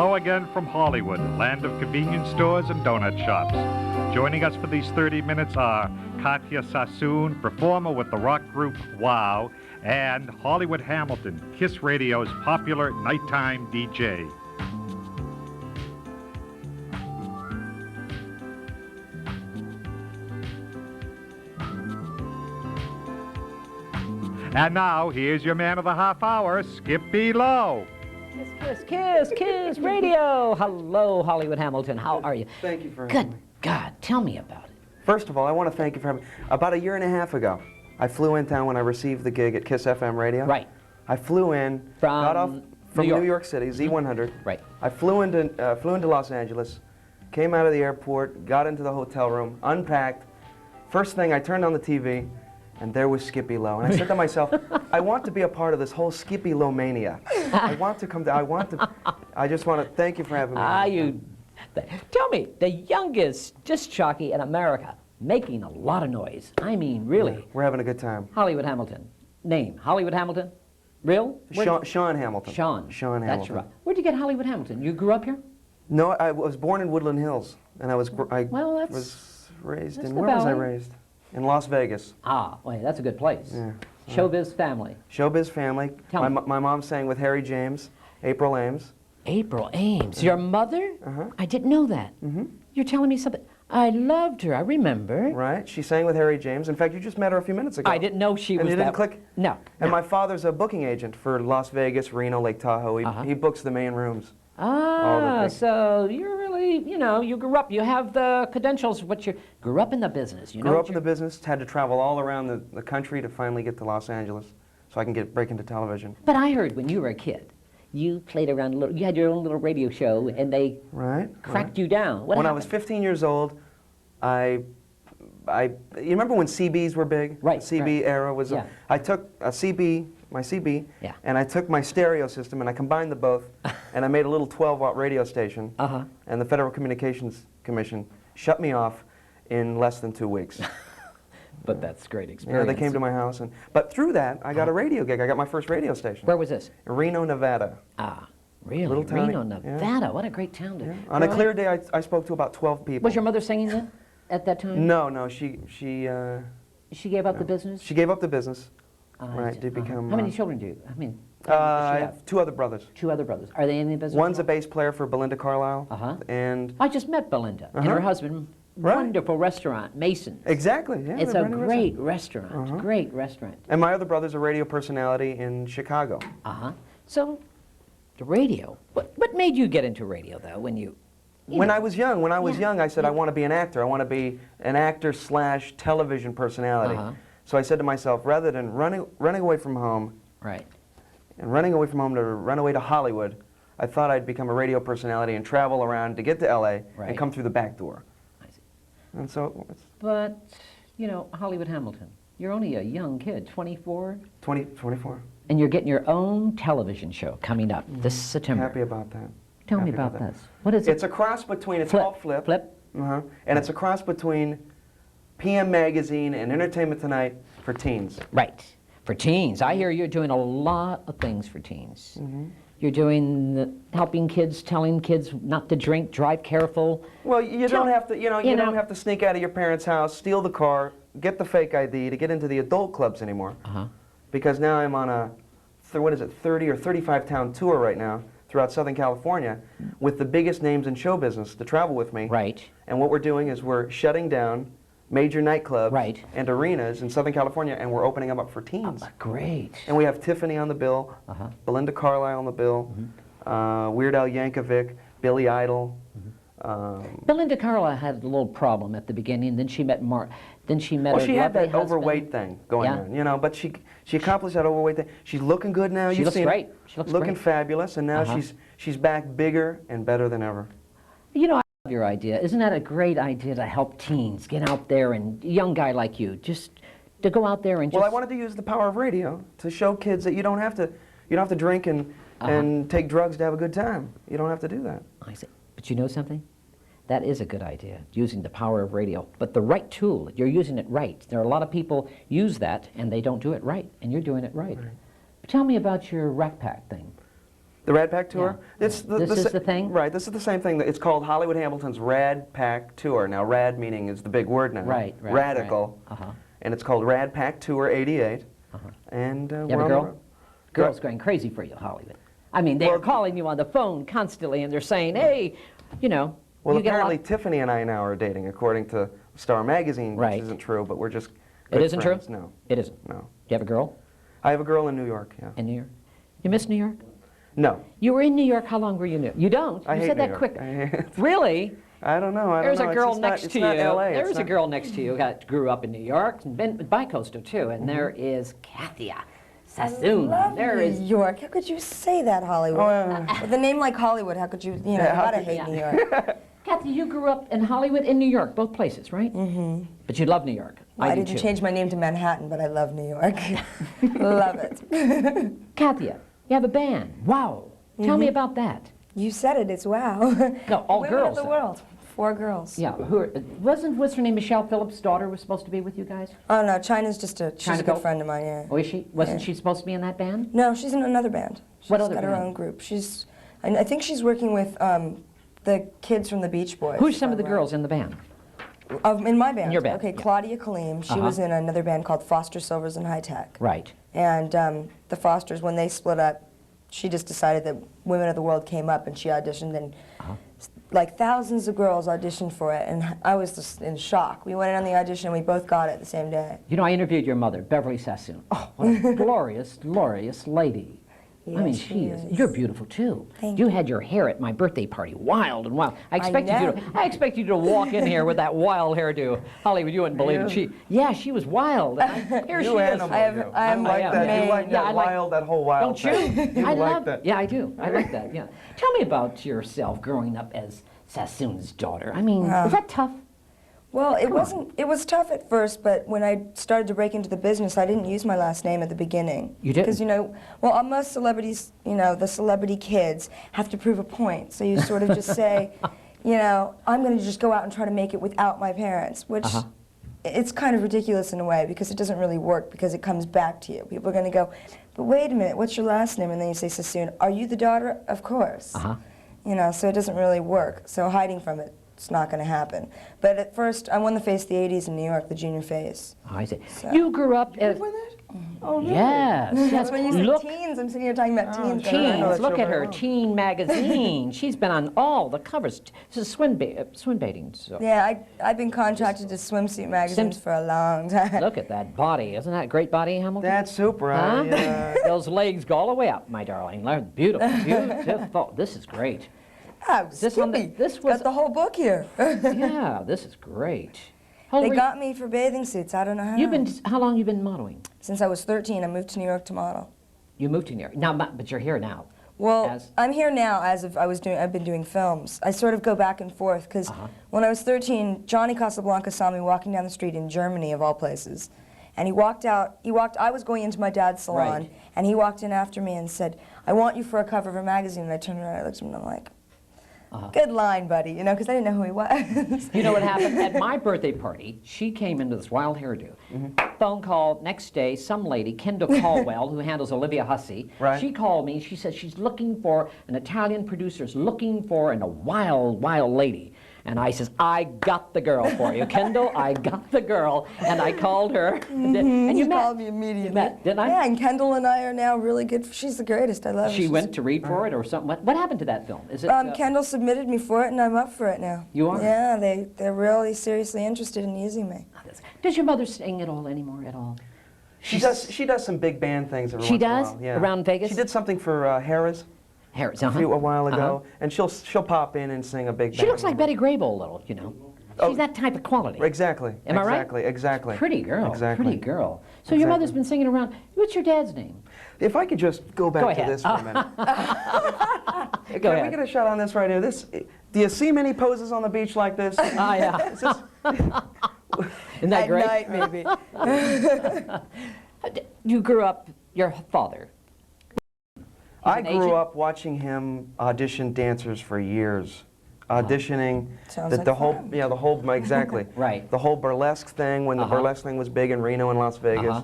Hello again from Hollywood, land of convenience stores and donut shops. Joining us for these 30 minutes are Catya Sassoon, performer with the rock group Wow, and Hollywood Hamilton, Kiss Radio's popular nighttime DJ. And now, here's your man of the half hour, Skippy Lowe. Kiss Radio. Hello, Hollywood Hamilton. How are you? Thank you for having me. Good God, tell me about it. First of all, I want to thank you for having me. About a year and a half ago, I flew in town when I received the gig at Kiss FM Radio. Right. I flew in, got off from New York City, Z100. Right. I flew into Los Angeles, came out of the airport, got into the hotel room, unpacked. First thing, I turned on the TV, and there was Skippy Lowe. And I said to myself, I want to be a part of this whole Skippy Lowe mania. I want to come to, I just want to thank you for having me. Tell me, the youngest disc jockey in America, making a lot of noise. I mean, really. Yeah, we're having a good time. Hollywood Hamilton. Name, Hollywood Hamilton? Real? Sean Hamilton. Sean Hamilton. That's right. Where'd you get Hollywood Hamilton? You grew up here? No, I was born in Woodland Hills, and I was raised in, where was I raised? In Las Vegas. Ah, well, that's a good place. Yeah. Showbiz family. Showbiz family. My mom sang with Harry James, April Ames. April Ames. Your mother? Uh-huh. I didn't know that. Mm-hmm. You're telling me something. I loved her. I remember. Right. She sang with Harry James. In fact, you just met her a few minutes ago. I didn't know she was and you didn't click? No. And my father's a booking agent for Las Vegas, Reno, Lake Tahoe. He books the main rooms. Ah, so you're really, you grew up. You have the credentials, but you grew up in the business. You grew up in the business, had to travel all around the country to finally get to Los Angeles so I can break into television. But I heard when you were a kid, you played around a little, you had your own little radio show, and they cracked you down. What when happened? I was 15 years old, you remember when CBs were big? Right. The CB era was, I took a CB, my CB, and I took my stereo system and I combined the both, and I made a little 12-watt radio station, and the Federal Communications Commission shut me off in less than 2 weeks. But that's great experience. Yeah, they came to my house, but through that, I got a radio gig. I got my first radio station. Where was this? In Reno, Nevada. Ah, really? Little tiny, Reno, Nevada. What a great town to. On a clear day, I spoke to about 12 people. Was your mother singing then, at that time? No, she gave up the business? She gave up the business. Right, to become... How many children do you? I mean, I have 2 other brothers. 2 other brothers. Are they in the business? One's a bass player for Belinda Carlisle. And I just met Belinda and her husband. Wonderful restaurant, Mason's. Exactly, yeah. It's a great restaurant, great restaurant. And my other brother's a radio personality in Chicago. So, the radio. What made you get into radio, though, when you... When I was young, I said, I want to be an actor. I want to be an actor/television personality. So I said to myself, rather than running away from home, and running away from home to run away to Hollywood, I thought I'd become a radio personality and travel around to get to LA and come through the back door. I see. And so But, Hollywood Hamilton, you're only a young kid, 24? 24. And you're getting your own television show coming up this September. Happy about that. Tell me about this. What is it? It's a cross between, it's called Flip. Flip? And it's a cross between PM Magazine and Entertainment Tonight for teens. Right. For teens. I hear you're doing a lot of things for teens. You're doing helping kids, telling kids not to drink, drive careful. Well, you don't have to, you don't have to sneak out of your parents' house, steal the car, get the fake ID to get into the adult clubs anymore. Because now I'm on a, 30 or 35 town tour right now throughout Southern California with the biggest names in show business to travel with me. Right. And what we're doing is we're shutting down major nightclubs and arenas in Southern California, and we're opening them up for teens. Great. And we have Tiffany on the bill, Belinda Carlisle on the bill, Weird Al Yankovic, Billy Idol. Belinda Carlisle had a little problem at the beginning. Then she met Mark. Then she met. Well, she had that overweight thing going on, but she accomplished that overweight thing. She's looking good now. She looks great. She looks looking fabulous, and now she's back bigger and better than ever. I love your idea. Isn't that a great idea to help teens get out there, and a young guy like you just to go out there and Well, I wanted to use the power of radio to show kids that you don't have to drink and take drugs to have a good time. You don't have to do that. I see. But you know something? That is a good idea, using the power of radio. But the right tool, you're using it right. There are a lot of people use that, and they don't do it right, and you're doing it right. Tell me about your rack pack thing. The Rad Pack Tour? Yeah. It's This is the thing? Right, this is the same thing. It's called Hollywood Hamilton's Rad Pack Tour. Now, rad meaning is the big word now. Right. Radical. Right. And it's called Rad Pack Tour 88. And You have we're a on girl? the road. Girls going crazy for you, Hollywood. I mean, they're calling you on the phone constantly, and they're saying, hey, you know, Well, you get a lot- apparently Tiffany and I now are dating, according to Star Magazine, which Right. isn't true, but we're just It good isn't friends. true? No. It isn't. No. Do you have a girl I have a girl in New York, yeah. in New York? You miss New York? No. You were in New York. How long were you in New York? You don't? I You hate said New that York. quick. I hate- Really? I don't know. I don't There's know. a It's girl just next not, to it's not you. LA. There's It's a not- girl next to you who grew up in New York and been bi-coastal too, and there is Catya Sassoon. Love There New is York. How could you say that, Hollywood? With a name like Hollywood, how could you, you know, Yeah, you how gotta could- hate New York. Catya. You grew up in Hollywood, in New York, both places, right? Mm-hmm. But you love New York. I do didn't too. change my name to Manhattan, but I love New York. Love it. Catya, you have a band. Wow. Tell me about that. You said it, it's wow. No, all Women girls. of the world. 4 girls. Yeah. What's her name? Michelle Phillips' daughter was supposed to be with you guys. Oh no, China's just she's China a good Gold? friend of mine, yeah. Oh, is she? Wasn't she supposed to be in that band? No, she's in another band. She's What other got her band? own group. I think she's working with the kids from the Beach Boys. Who's if some I'm of the right. girls in the band? In my band? In your band, Okay, yeah. Claudia Kaleem. She was in another band called Foster Silvers and High Tech. Right. And the Fosters, when they split up, she just decided that Women of the World came up and she auditioned, and like thousands of girls auditioned for it, and I was just in shock. We went in on the audition and we both got it the same day. You know, I interviewed your mother, Beverly Sassoon. Oh, what a glorious, glorious lady. I mean, Yes, she she is. is. You're beautiful too. Thank you you. had your hair at my birthday party, wild and wild. I expected you know. to. I expected you to walk in here with that wild hairdo. Hollywood, you wouldn't believe it. She was wild. And here You she is. animal, you. I'm like I that. am. You like Yeah, that I like- wild, that whole wild Don't you? thing. You I like love that. Yeah, I do. I like that. Yeah. Tell me about yourself growing up as Sassoon's daughter. I mean, was that tough? Well, it wasn't. It was tough at first, but when I started to break into the business, I didn't use my last name at the beginning. You didn't? Because, you know, well, most celebrities, you know, the celebrity kids have to prove a point. So you sort of just say, you know, I'm going to just go out and try to make it without my parents, which it's kind of ridiculous in a way because it doesn't really work because it comes back to you. People are going to go, but wait a minute, what's your last name? And then you say Sassoon. Are you the daughter? Of course. You know, so it doesn't really work. So hiding from it, it's not going to happen. But at first, I won the Face of the 80s in New York, the junior face. Oh, I see. So- You grew up as... Oh, really? Yes, yes. That's when you said Look, teens. I'm sitting here talking about teens. sure. I know teens. that Look show at her, very well. Teen Magazine. She's been on all the covers. This is swim baiting. So. Yeah, I've been contracted to swimsuit magazines for a long time. Look at that body. Isn't that a great body, Hamilton? That's super. Huh? Those legs go all the way up, my darling. They're beautiful, beautiful. This is great. I was This on the- skippy. this was- Got the whole book here. Yeah, this is great. How old They were you- got me for bathing suits. I don't know how. How long you been modeling? Since I was 13, I moved to New York to model. You moved to New York. Now, but you're here now. Well, As- I'm here now as if I've been doing films. I sort of go back and forth because when I was 13, Johnny Casablanca saw me walking down the street in Germany, of all places. And he walked out, I was going into my dad's salon, Right. and he walked in after me and said, I want you for a cover of a magazine. And I turned around, I looked at him, and I'm like, good line, buddy, you know, because I didn't know who he was. You know what happened? At my birthday party, she came into this wild hairdo. Phone call next day, some lady, Kendall Caldwell, who handles Olivia Hussey, she called me. She said she's looking for, an Italian producer's looking for a wild, wild lady. And I says, I got the girl for you, Kendall. I got the girl. And I called her. And you He met. called me immediately. You met, didn't I? Yeah, and Kendall and I are now really good. She's the greatest. I love her. She She's- went to read for it or something. What happened to that film? Is it? Kendall submitted me for it, and I'm up for it now. You are? Yeah, they're really seriously interested in using me. Does your mother sing at all anymore at all? She does some big band things every She once in a does? while. Yeah. Around Vegas? She did something for Harris Harris, a while ago, and she'll pop in and sing a big She band. looks like Betty Grable a little, you know. She's that type of quality. Exactly. Am I right? Exactly. Exactly. Pretty girl. Exactly. Pretty girl. So your mother's been singing around. What's your dad's name? If I could just go back Go to ahead. this for a minute. Go Can we ahead. get a shot on this right here? Do you see many poses on the beach like this? Ah, yeah. Is this- Isn't that At great? night, maybe. You grew up, your father. I an grew agent? up watching him audition dancers for years. Auditioning Sounds like the whole fun. the whole exactly Right. the whole burlesque thing when the burlesque thing was big in Reno and Las Vegas,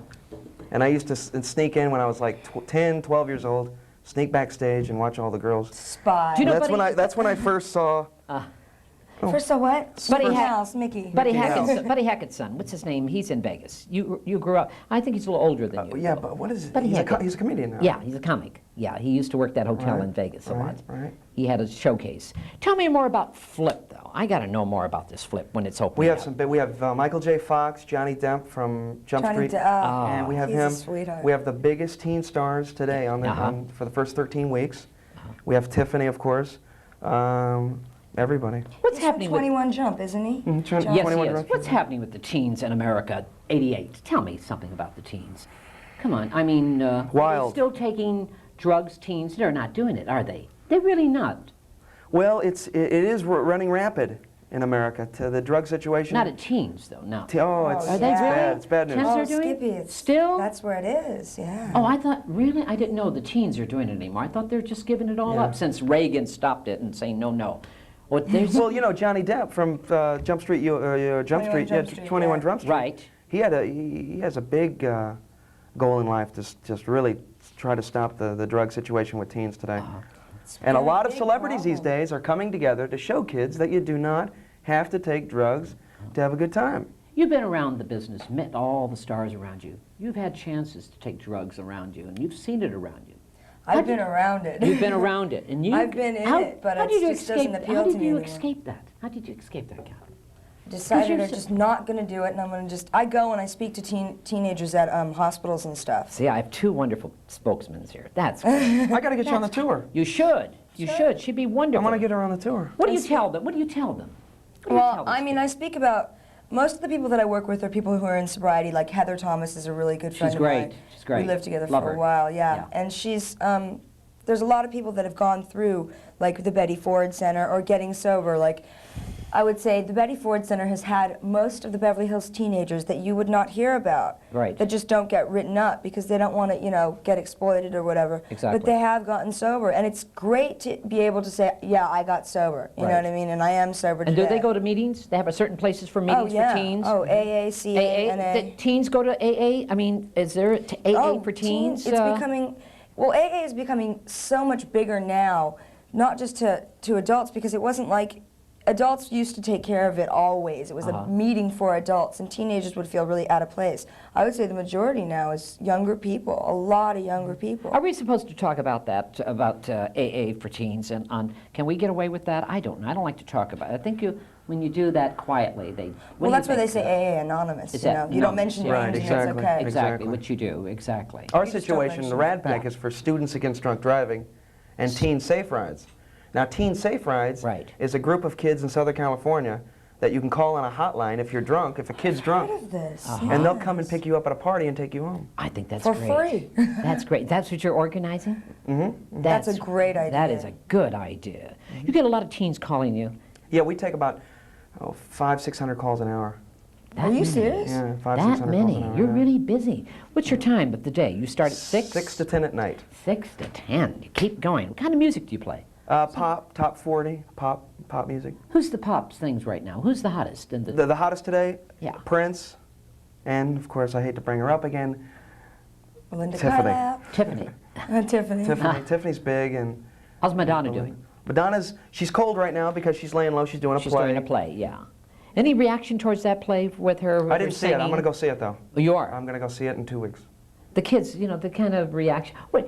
and I used to sneak in when I was like 10, 12 years old, sneak backstage and watch all the girls. Spy. Do you know That's when I first saw. First saw what? Mickey. Buddy Hackett's son. What's his name? He's in Vegas. You grew up. I think he's a little older than you. Yeah, but what is it? Buddy He's a comedian now. Yeah, he's a comic. Yeah, he used to work that hotel in Vegas a lot. Right. He had a showcase. Tell me more about Flip, though. I got to know more about this Flip when it's open. We have Michael J. Fox, Johnny Depp from Jump Street, and we have him. A sweetheart. We have the biggest teen stars today for the first 13 weeks. We have Tiffany, of course. Everybody. What's happening 21 Jump, isn't he? Yes, he is. What's happening with the teens in America? 88. Tell me something about the teens. Come on. I mean, are they still taking drugs, teens? They're not doing it, are they? They're really not. Well, it is running rapid in America to the drug situation. Not at teens, though. No. Are they really? Bad. It's bad news. Teens are doing Skippy, it's still. That's where it is. Yeah. Oh, I thought really. I didn't know the teens are doing it anymore. I thought they're just giving it all up since Reagan stopped it and saying no. Well, you know, Johnny Depp from Jump Street, 21 Jump Street. Right. He has a big goal in life to just really try to stop the drug situation with teens today. And a lot of celebrities these days are coming together to show kids that you do not have to take drugs to have a good time. You've been around the business, met all the stars around you. You've had chances to take drugs around you, and you've seen it around you. I've been around it. You've been around it, and I've been in it, but it just doesn't appeal to me How did you anymore. escape that? How did you escape that, Cal? Decided I'm just not going to do it, and I'm going to I go and I speak to teenagers at hospitals and stuff. See, I have two wonderful spokesmen here. That's great. I got to get you on the tour. You should. You should. She'd be wonderful. I want to get her on the tour. What do you tell them? What do you tell them? Well, I mean, I speak about, most of the people that I work with are people who are in sobriety, like Heather Thomas is a really good friend of mine. She's great. We lived together Love for her. a while, yeah. And she's, there's a lot of people that have gone through, like the Betty Ford Center or getting sober. Like, I would say the Betty Ford Center has had most of the Beverly Hills teenagers that you would not hear about. Right. That just don't get written up because they don't want to, you know, get exploited or whatever. Exactly. But they have gotten sober, and it's great to be able to say, yeah, I got sober. You know what I mean? And I am sober today. And do they go to meetings? They have a certain places for meetings for teens? Oh, AA, CA, NA. The teens go to AA? I mean, is there AA for teens? It's becoming, well, AA is becoming so much bigger now, not just to adults, because it wasn't like, adults used to take care of it always. It was a meeting for adults, and teenagers would feel really out of place. I would say the majority now is younger people, a lot of younger people. Are we supposed to talk about that, about AA for teens, and can we get away with that? I don't know. I don't like to talk about it. I think when you do that quietly, well, that's why they say AA Anonymous. You know, you don't mention names, and it's okay. Exactly, what you do, exactly. Our situation, the Rad Pack, is for students against drunk driving and teen safe rides. Now, Teen Safe Rides is a group of kids in Southern California that you can call on a hotline if you're drunk, if a kid's drunk. I've heard of this. And they'll come and pick you up at a party and take you home. I think that's for great. free. That's great. That's what you're organizing? Mm-hmm. That's a great idea. That is a good idea. You get a lot of teens calling you. Yeah, we take about 500-600 calls an hour. Are you serious? Yeah, 500-600 calls that many? an hour. You're really busy. What's your time of the day? You start at 6? 6 to 10 at night. 6 to 10. You keep going. What kind of music do you play? Pop, top 40, pop music. Who's the pop things right now? Who's the hottest? The hottest today? Yeah. Prince, and of course I hate to bring her up again. Linda Tiffany. Tiffany. Tiffany. Tiffany's big, and how's Madonna doing? She's cold right now because she's laying low. She's doing a play. She's doing a play, yeah. Any reaction towards that play with her? I didn't see it. I'm going to go see it though. Oh, you are? I'm going to go see it in 2 weeks. The kids, you know, the kind of reaction. Wait,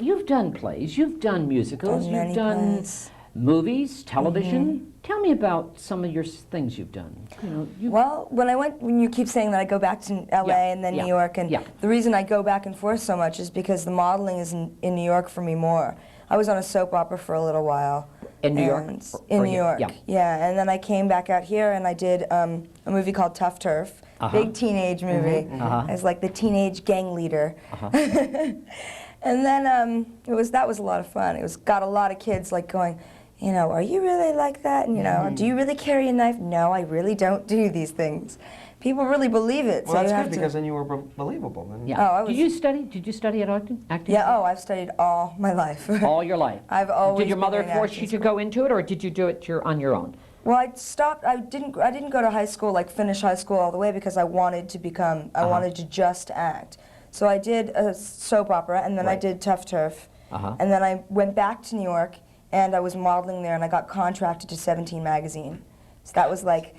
you've done plays, you've done musicals, you've done movies, television. Tell me about some of your things you've done. You know, well, when you keep saying that I go back to LA and then New York, and the reason I go back and forth so much is because the modeling is in New York for me more. I was on a soap opera for a little while. In New York? In New York, yeah. And then I came back out here and I did a movie called Tough Turf. Big teenage movie. I was like the teenage gang leader. And then that was a lot of fun. It got a lot of kids like going, you know, are you really like that? And you know, do you really carry a knife? No, I really don't do these things. People really believe it. Well, that's good because then you were believable. Then. Yeah. Did you study at acting? Yeah. Oh, I've studied all my life. All your life. I've always. Did your mother force you to go into it, or did you do it on your own? Well, I stopped. I didn't go to high school, like finish high school all the way, because I wanted to become. I wanted to just act. So I did a soap opera, and then I did Tough Turf, And then I went back to New York, and I was modeling there, and I got contracted to 17 magazine. So that was like,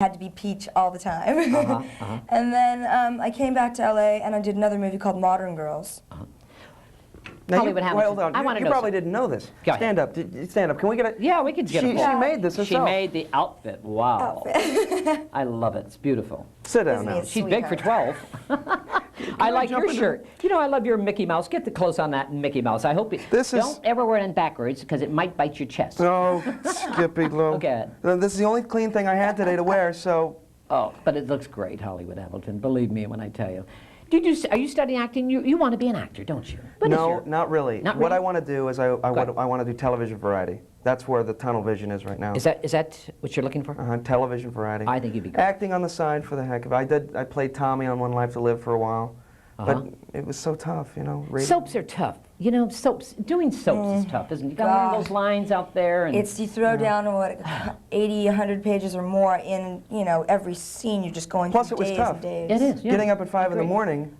had to be peach all the time. And then I came back to LA, and I did another movie called Modern Girls. Now Hollywood Hamilton. hold on. I want to you know probably something. didn't know this. Go Stand up. Stand up. Can we get a... Yeah, we could get She made this herself. She made the outfit. Wow. I love it. It's beautiful. Sit down now. She's big for 12. I like your shirt. You know, I love your Mickey Mouse. Get the clothes on that Mickey Mouse. I hope you don't ever wear it backwards because it might bite your chest. No, Skippy, Lowe. Okay. This is the only clean thing I had today to wear, so... Oh, but it looks great, Hollywood Hamilton. Believe me when I tell you. Are you studying acting? You want to be an actor, don't you? No, not really. Not what really? I want to do is I want to do television variety. That's where the tunnel vision is right now. Is that what you're looking for? Television variety. I think you'd be great. Acting on the side for the heck of it. I played Tommy on One Life to Live for a while, but it was so tough, you know. Soaps are tough. You know, doing soaps is tough, isn't it? You got to learn those lines out there. And it's you throw down what 80, 100 pages or more in every scene. You're just going Plus, through it was days tough. and days. It is. Yeah. Getting up at 5 in the morning,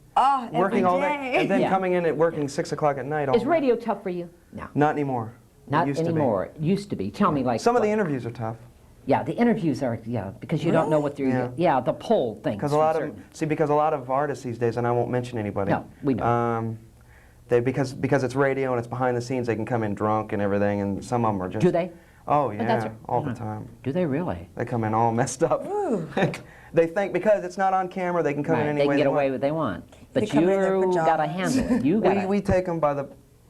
working all day, and then coming in at working 6 o'clock at night. Is radio tough for you? No. Not anymore. Not it anymore. It used to be. Tell me, like some of the interviews are tough. Yeah, the interviews are because you don't know what they're the poll thing. Because a lot of artists these days, and I won't mention anybody. No, we know. Because it's radio and it's behind the scenes, they can come in drunk and everything, and some of them are just. Do they? Oh yeah, all the time. Do they really? They come in all messed up. They think because it's not on camera, they can come in any way they can get away with what they want. But you got to handle it. You got. We take them by the.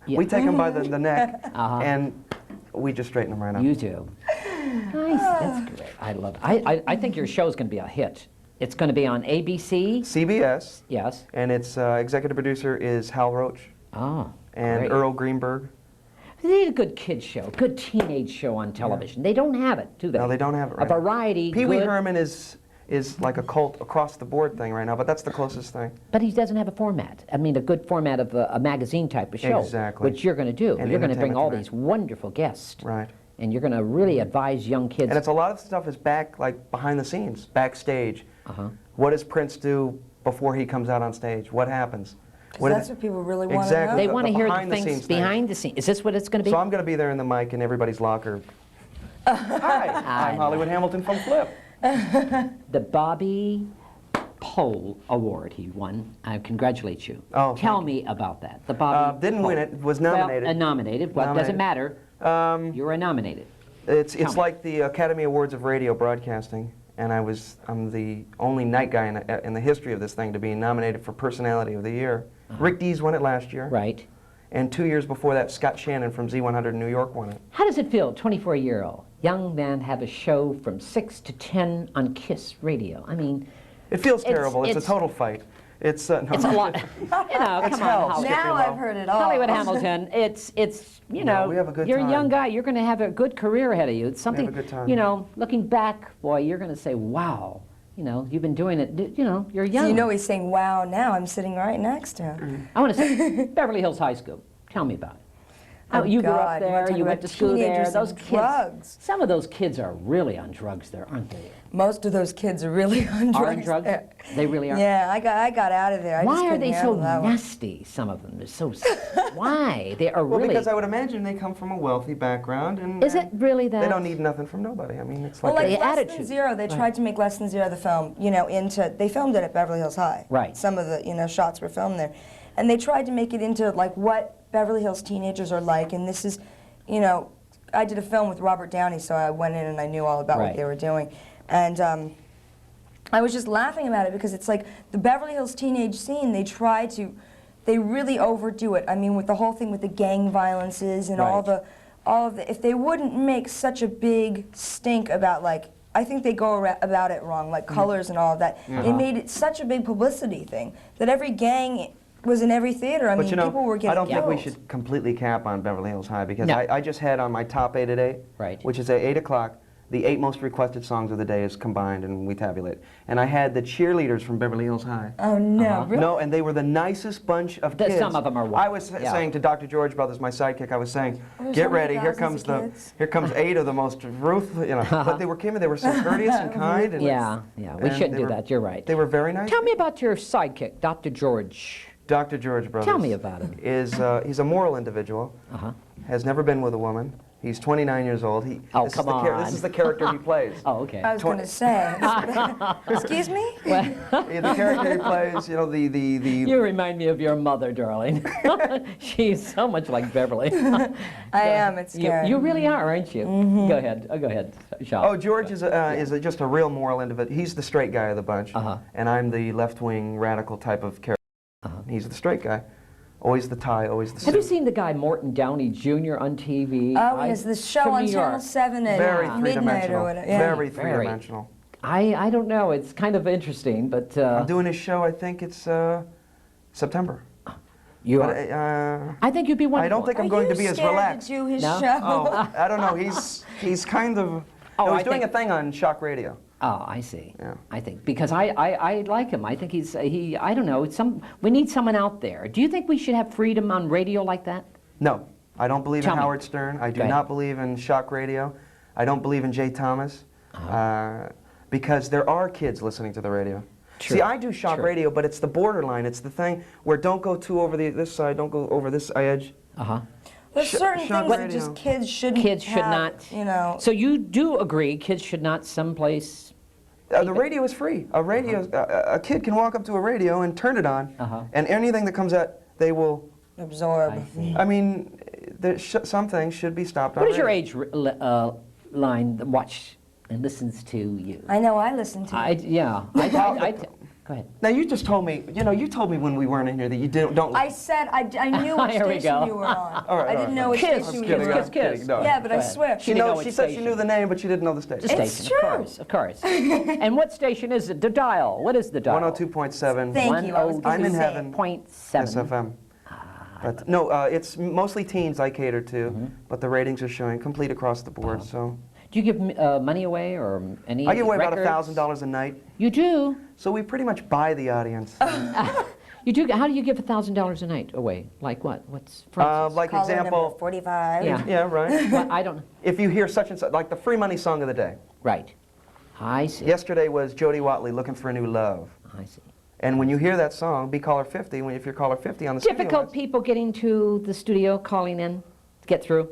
We take them by the neck, and we just straighten them right up. You do. Nice. That's great. I love it. I think your show's going to be a hit. It's going to be on ABC. CBS. Yes. And its executive producer is Hal Roach. Oh. And great. Earl Greenberg. They need a good kid show, good teenage show on television. They don't have it, do they? No, they don't have it right A variety. Pee Wee Herman is like a cult across the board thing right now, but that's the closest thing. But he doesn't have a format. I mean, a good format of a magazine type of show. Exactly. Which you're going to do. And you're going to bring all entertainment, these wonderful guests. Right. And you're going to really advise young kids. And it's a lot of stuff is behind the scenes, backstage. What does Prince do before he comes out on stage? What happens? That's what people really want to know. They want to hear the things behind the scenes. Is this what it's going to be? So I'm going to be there in the mic in everybody's locker. Hi, I'm Hollywood Hamilton from Flip. The Bobby Poll Award he won. I congratulate you. Oh, Tell me about that. The Bobby didn't win it. Was nominated. Well, nominated. Well, it doesn't matter. You were nominated. It's like the Academy Awards of Radio Broadcasting, and I'm the only night guy in the history of this thing to be nominated for Personality of the Year. Rick Dees won it last year. Right. And 2 years before that, Scott Shannon from Z100 in New York won it. How does it feel, 24-year-old young man, have a show from 6 to 10 on KISS Radio? I mean, it feels terrible. It's a total fight. It's a lot. Come on, Hollywood. Now I've heard it all. Hollywood Hamilton. It's we have a good you're time. A young guy. You're going to have a good career ahead of you. It's something. We have a good time. Looking back, boy, you're going to say, wow. You've been doing it. You're young. So he's saying, wow. Now I'm sitting right next to him. I want to say, Beverly Hills High School. Tell me about it. Oh, you grew up there. You went to school there. Those kids. Drugs. Some of those kids are really on drugs there, aren't they? Most of those kids are really on drugs. Are on drugs? They really are. Yeah, I got out of there. Why are they so nasty? Some of them. They're so. Why? They are really. Well, because I would imagine they come from a wealthy background, and is it really that? They don't need nothing from nobody. I mean, it's like the attitude. Less Than Zero. They tried to make Less Than Zero the film. They filmed it at Beverly Hills High. Right. Some of the shots were filmed there, and they tried to make it into like what Beverly Hills teenagers are like, and this is. I did a film with Robert Downey, so I went in and I knew all about what they were doing. And I was just laughing about it because it's like the Beverly Hills teenage scene, they really overdo it. I mean, with the whole thing with the gang violences and all of the, if they wouldn't make such a big stink about I think they go about it wrong, like colors and all of that. They made it such a big publicity thing that every gang was in every theater. I mean, people were getting I don't killed. think we should completely cap on Beverly Hills High because No. I just had on my top 8 at 8, which is at 8 o'clock, the 8 most requested songs of the day is combined and we tabulate. And I had the cheerleaders from Beverly Hills High. Oh, no. Really? No, and they were the nicest bunch of kids. Some of them are wild. I was saying to Dr. George Brothers, my sidekick, I was saying, get ready, here comes 8 of the most ruthless, but they were so courteous and kind. And we shouldn't do that, you're right. They were very nice. Tell me about your sidekick, Dr. George. Dr. George Brothers. Tell me about him. He's a moral individual. Has never been with a woman. He's 29 years old. Come on. This is the character he plays. Oh, okay. I was going to say. Excuse me? The character he plays, you know, the You remind me of your mother, darling. She's so much like Beverly. I am. It's scary. You really are, aren't you? Go ahead. Go ahead. Shop. Oh, George is just a real moral individual. He's the straight guy of the bunch, and I'm the left-wing radical type of character. He's the straight guy. Always the tie, always the suit. Have you seen the guy Morton Downey Jr. on TV? Oh, he has this show on Channel 7 at midnight or whatever. Yeah. Very three-dimensional. I don't know. It's kind of interesting, but... I'm doing his show, I think it's September. You are? I think you'd be wonderful. I don't think I'm going to be as relaxed. To do his show? Oh, I don't know. He's kind of... No, he's doing a thing on Shock Radio. Oh, I see. Yeah. I think because I like him. I think I don't know. We need someone out there. Do you think we should have freedom on radio like that? No, I don't believe in Howard Stern. I do not believe in Shock Radio. I don't believe in Jay Thomas, because there are kids listening to the radio. True. See, I do Shock Radio, but it's the borderline. It's the thing where don't go too over this side, don't go over this edge. There's certain things that just kids shouldn't Kids should not. You know. So you do agree kids should not someplace... The radio is free. A kid can walk up to a radio and turn it on, and anything that comes out, they will absorb. I mean, some things should be stopped. What is your age line that watch and listens to you? I know I listen to you. Go ahead. Now you just told me, you told me when we weren't in here that you don't. I said I knew what station you were on. I didn't know what station you were on. Kiss. Yeah, but I swear. She said she knew the name, but she didn't know the station. It's true. Of course. And what station is it? The dial. What is the dial? 102.7. Thank you. I'm in heaven. 0.7. SFM. But no, it's mostly teens I cater to, but the ratings are showing complete across the board. So. Do you give money away or any? I give away about $1,000 a night. You do? So we pretty much buy the audience. You do? How do you give $1,000 a night away? Like what? What's for instance? like Caller example number 45. Yeah, right. Well, I don't. If you hear such and such, like the free money song of the day. Right. I see. Yesterday was Jody Watley, Looking for a New Love. I see. And when you hear that song, be caller 50. If you're caller 50 on the studio Difficult list, people getting to the studio, calling in, get through.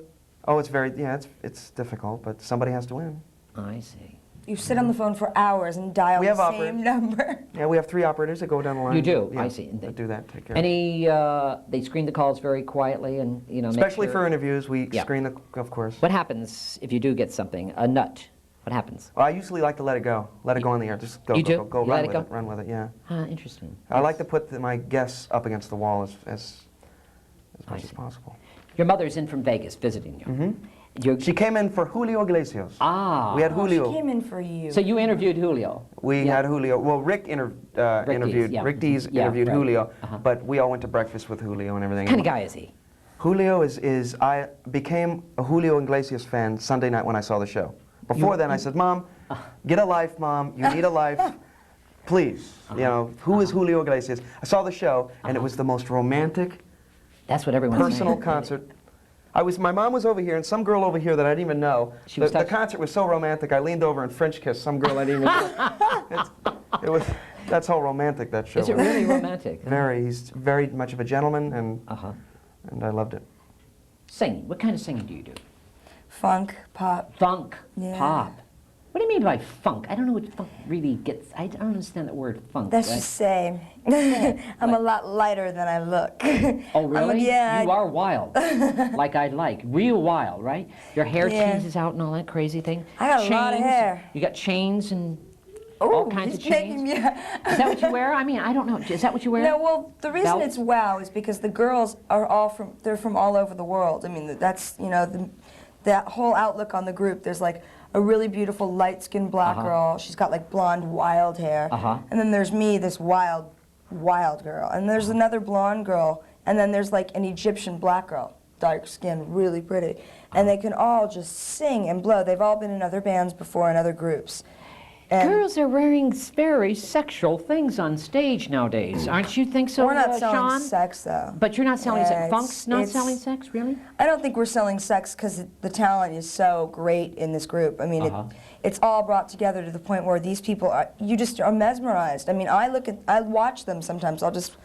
Oh, it's difficult, but somebody has to win. I see. You sit on the phone for hours and dial the same number. Yeah, we have 3 operators that go down the line. You do? Yeah, I see. They do that, take care. They screen the calls very quietly and, Especially make sure. for interviews, we screen of course. What happens if you do get something, a nut? What happens? Well, I usually like to let it go. Let it go on the air. Just go, you do? go, you run let with it it. Run with it, yeah. Interesting. I like to put my guests up against the wall as much as possible. Your mother's in from Vegas visiting you. Mm-hmm. She came in for Julio Iglesias. We had Julio. She came in for you. So you interviewed Julio. We had Julio. Well, Rick interviewed. Dees, Rick Dees interviewed right. Julio, but we all went to breakfast with Julio and everything. What kind of guy is he? Julio is. I became a Julio Iglesias fan Sunday night when I saw the show. Before then, I said, "Mom, get a life, Mom. You need a life, please." Who is Julio Iglesias? I saw the show, and it was the most romantic. That's what everyone's personal concert. My mom was over here, and some girl over here that I didn't even know. The concert was so romantic, I leaned over and French kissed some girl I didn't even know. That's how romantic that show was. Is it really romantic? Very. He's very much of a gentleman, and I loved it. Singing. What kind of singing do you do? Funk, pop. Funk, yeah. Pop. What do you mean by funk? I don't know what funk really gets. I don't understand that word funk. Let's just say, I'm a lot lighter than I look. Oh, really? Yeah. You are wild. Like I like. Real wild, right? Your hair teases out and all that crazy thing. I got a lot of hair. You got chains and all kinds of chains? Is that what you wear? I mean, I don't know. Is that what you wear? No, well, the reason it's wow is because the girls are they're from all over the world. I mean, that's, that whole outlook on the group. There's like a really beautiful light-skinned black girl. She's got like blonde, wild hair. And then there's me, this wild girl. And there's another blonde girl. And then there's like an Egyptian black girl, dark skin, really pretty. And they can all just sing and blow. They've all been in other bands before, in other groups. And girls are wearing very sexual things on stage nowadays. Aren't you think so, We're not selling Sean? sex, though. But you're not selling sex. Funk's not selling sex, really? I don't think we're selling sex because the talent is so great in this group. I mean, it's all brought together to the point where these people are, you just are mesmerized. I mean, I watch them sometimes. I'll just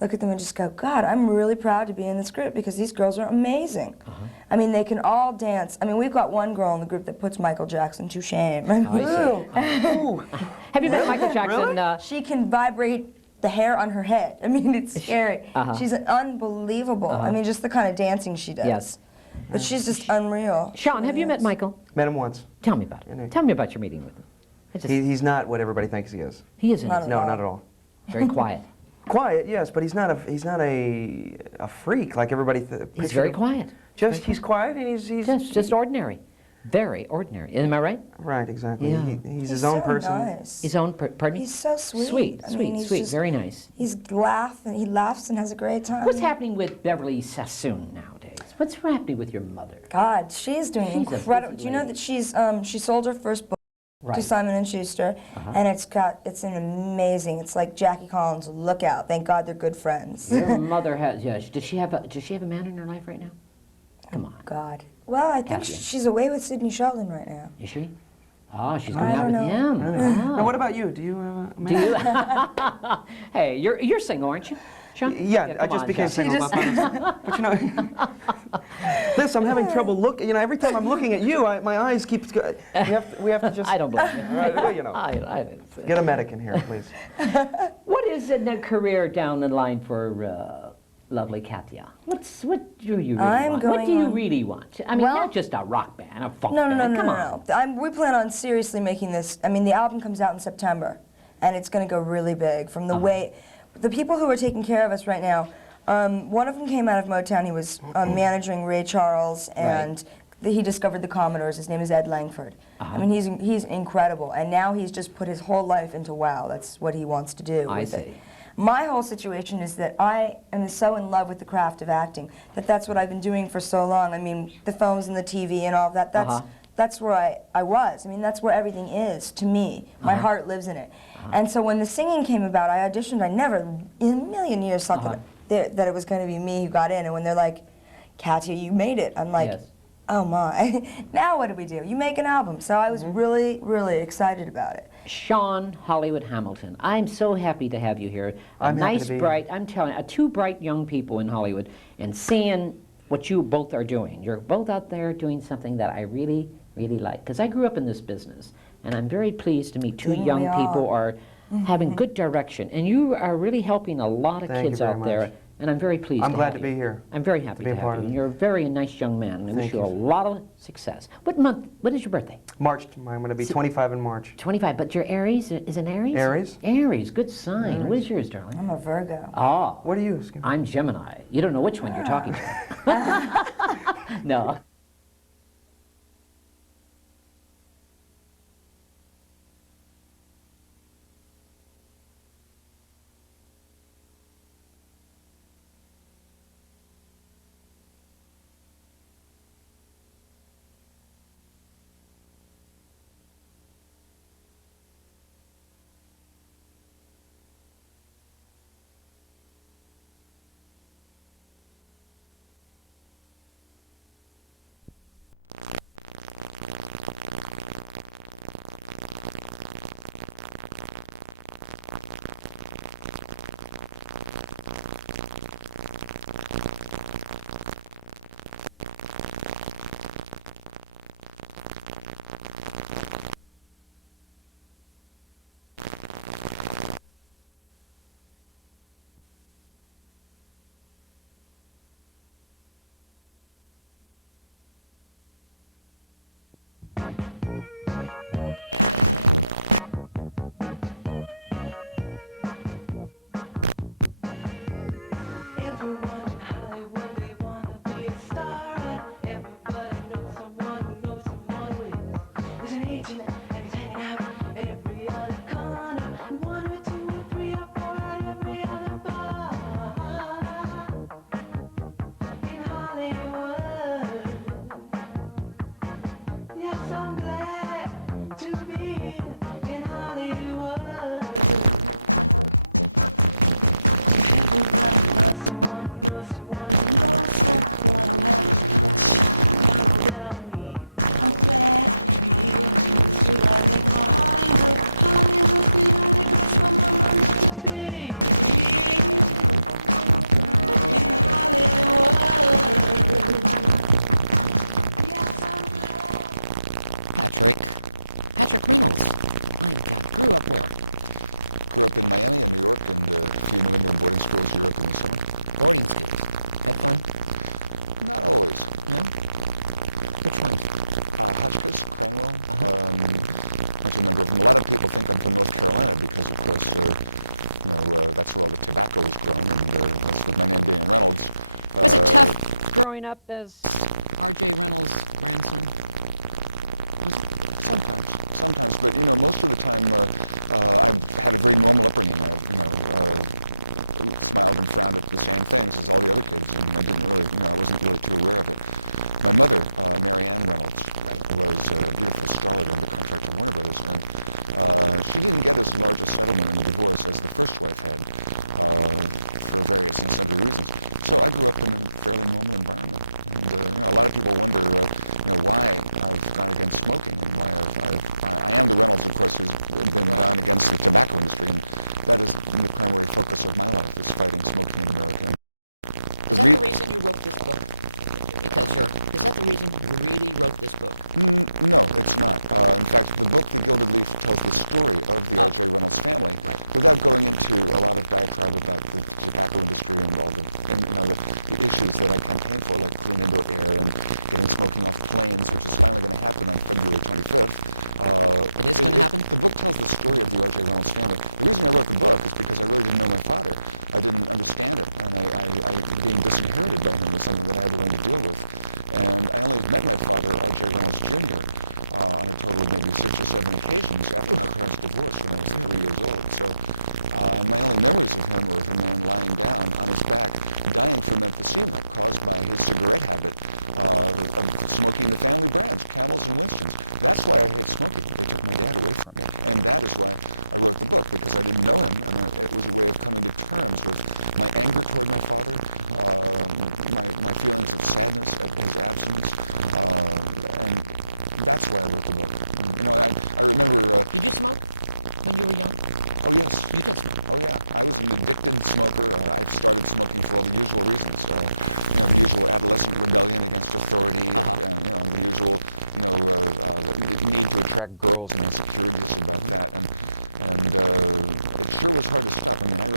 look at them and just go, God, I'm really proud to be in this group because these girls are amazing. I mean, they can all dance. I mean, we've got one girl in the group that puts Michael Jackson to shame. Have you met Michael Jackson? Really? She can vibrate the hair on her head. I mean, it's scary. She's unbelievable. I mean, just the kind of dancing she does. Yes. But she's just unreal. Sean, have you met Michael? Met him once. Tell me about it. Tell me about your meeting with him. He's not what everybody thinks he is. He isn't. Not at No, all. not at all. Very quiet. Quiet, yes, but he's not a freak like everybody He's very quiet. Just he's quiet and he's just ordinary. Very ordinary. Am I right? Right, exactly. Yeah. He's his own so person. Nice. His own, pardon me? He's so sweet. Sweet, I mean, he's sweet, just- very nice. He laughs and has a great time. What's happening with Beverly Sassoon nowadays? What's happening with your mother? God, she's doing She's a incredible. busy Do you know lady. that she sold her first book to Simon and Schuster, and it's an amazing. It's like Jackie Collins. Look out! Thank God they're good friends. Your mother has. Yeah. Does she have a man in her life right now? Come on. God. Well, I think Catya. she's away with Sidney Sheldon right now. Is she? Oh, she's going I out don't with know. him. Now, what about you? Do you have a man? Do you? Hey, you're single, aren't you, Sean? Yeah, I come just on, became Sean. single. But you know, listen, I'm having trouble looking. You know, every time I'm looking at you, my eyes keep. We have to just. I don't blame you. Right, well, you know. I didn't say. Get a medic in here, please. What is a career down the line for lovely Catya? What do you really want? What do you really want? I mean, Well- not just a rock band, a funk No, band. Come on. We plan on seriously making this. I mean, the album comes out in September, and it's going to go really big. From the way, the people who are taking care of us right now, one of them came out of Motown. He was managing Ray Charles, and he discovered the Commodores. His name is Ed Langford. I mean, he's incredible, and now he's just put his whole life into WOW. That's what he wants to do I with see. it. My whole situation is that I am so in love with the craft of acting that that's what I've been doing for so long. I mean, the films and the TV and all of that, that's where I was. I mean, that's where everything is to me. My heart lives in it. And so when the singing came about, I auditioned. I never in a million years thought that it was going to be me who got in. And when they're like, Catya, you made it, I'm like, oh my. Now what do we do? You make an album. So I was really, really excited about it. Sean Hollywood Hamilton, I'm so happy to have you here. I'm happy to be Bright, I'm telling you, two bright young people in Hollywood, and seeing what you both are doing. You're both out there doing something that I really, really like. Because I grew up in this business, and I'm very pleased to meet two young people who are having good direction. And you are really helping a lot of kids out there. And I'm very pleased I'm to glad have to you. be here. I'm very happy to be a have part you. of And it. you're a very nice young man. And I wish Thank you a you. lot of success. What month? What is your birthday? March. I'm going to be 25 in March. 25. But you're Aries? Is an Aries? Aries. Aries. Good sign. What is yours, darling? I'm a Virgo. Oh. What are you? I'm Gemini. You don't know which one you're talking to. No. growing up as... attract girls and insecurities and things like that. And she was had this stuff in the middle of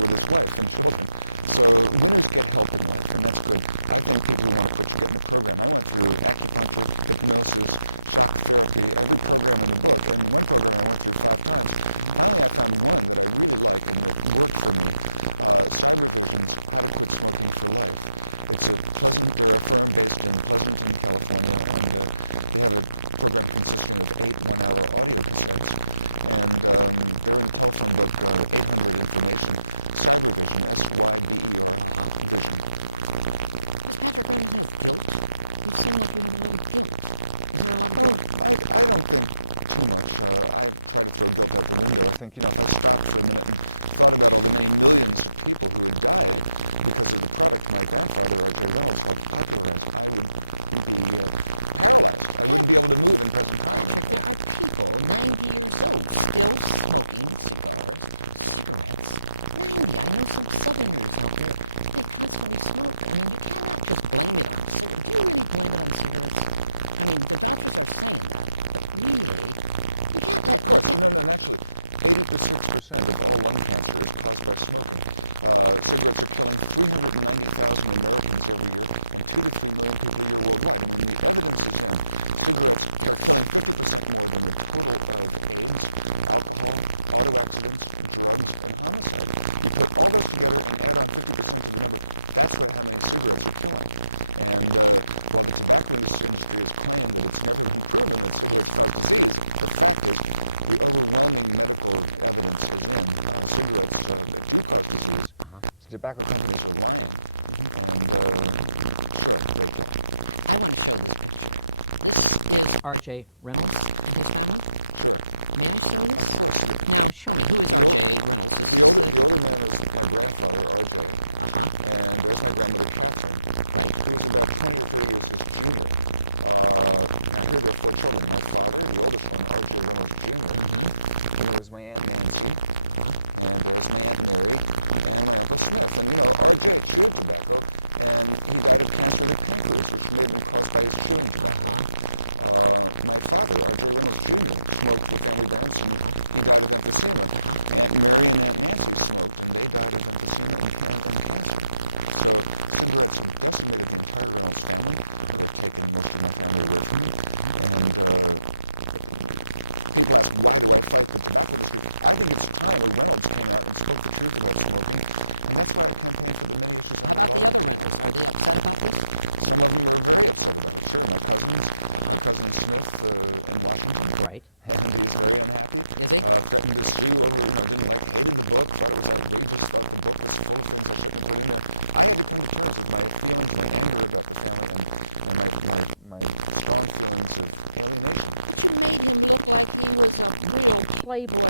the first time tobacco companies are lying. R.J. Reynolds. slave labor.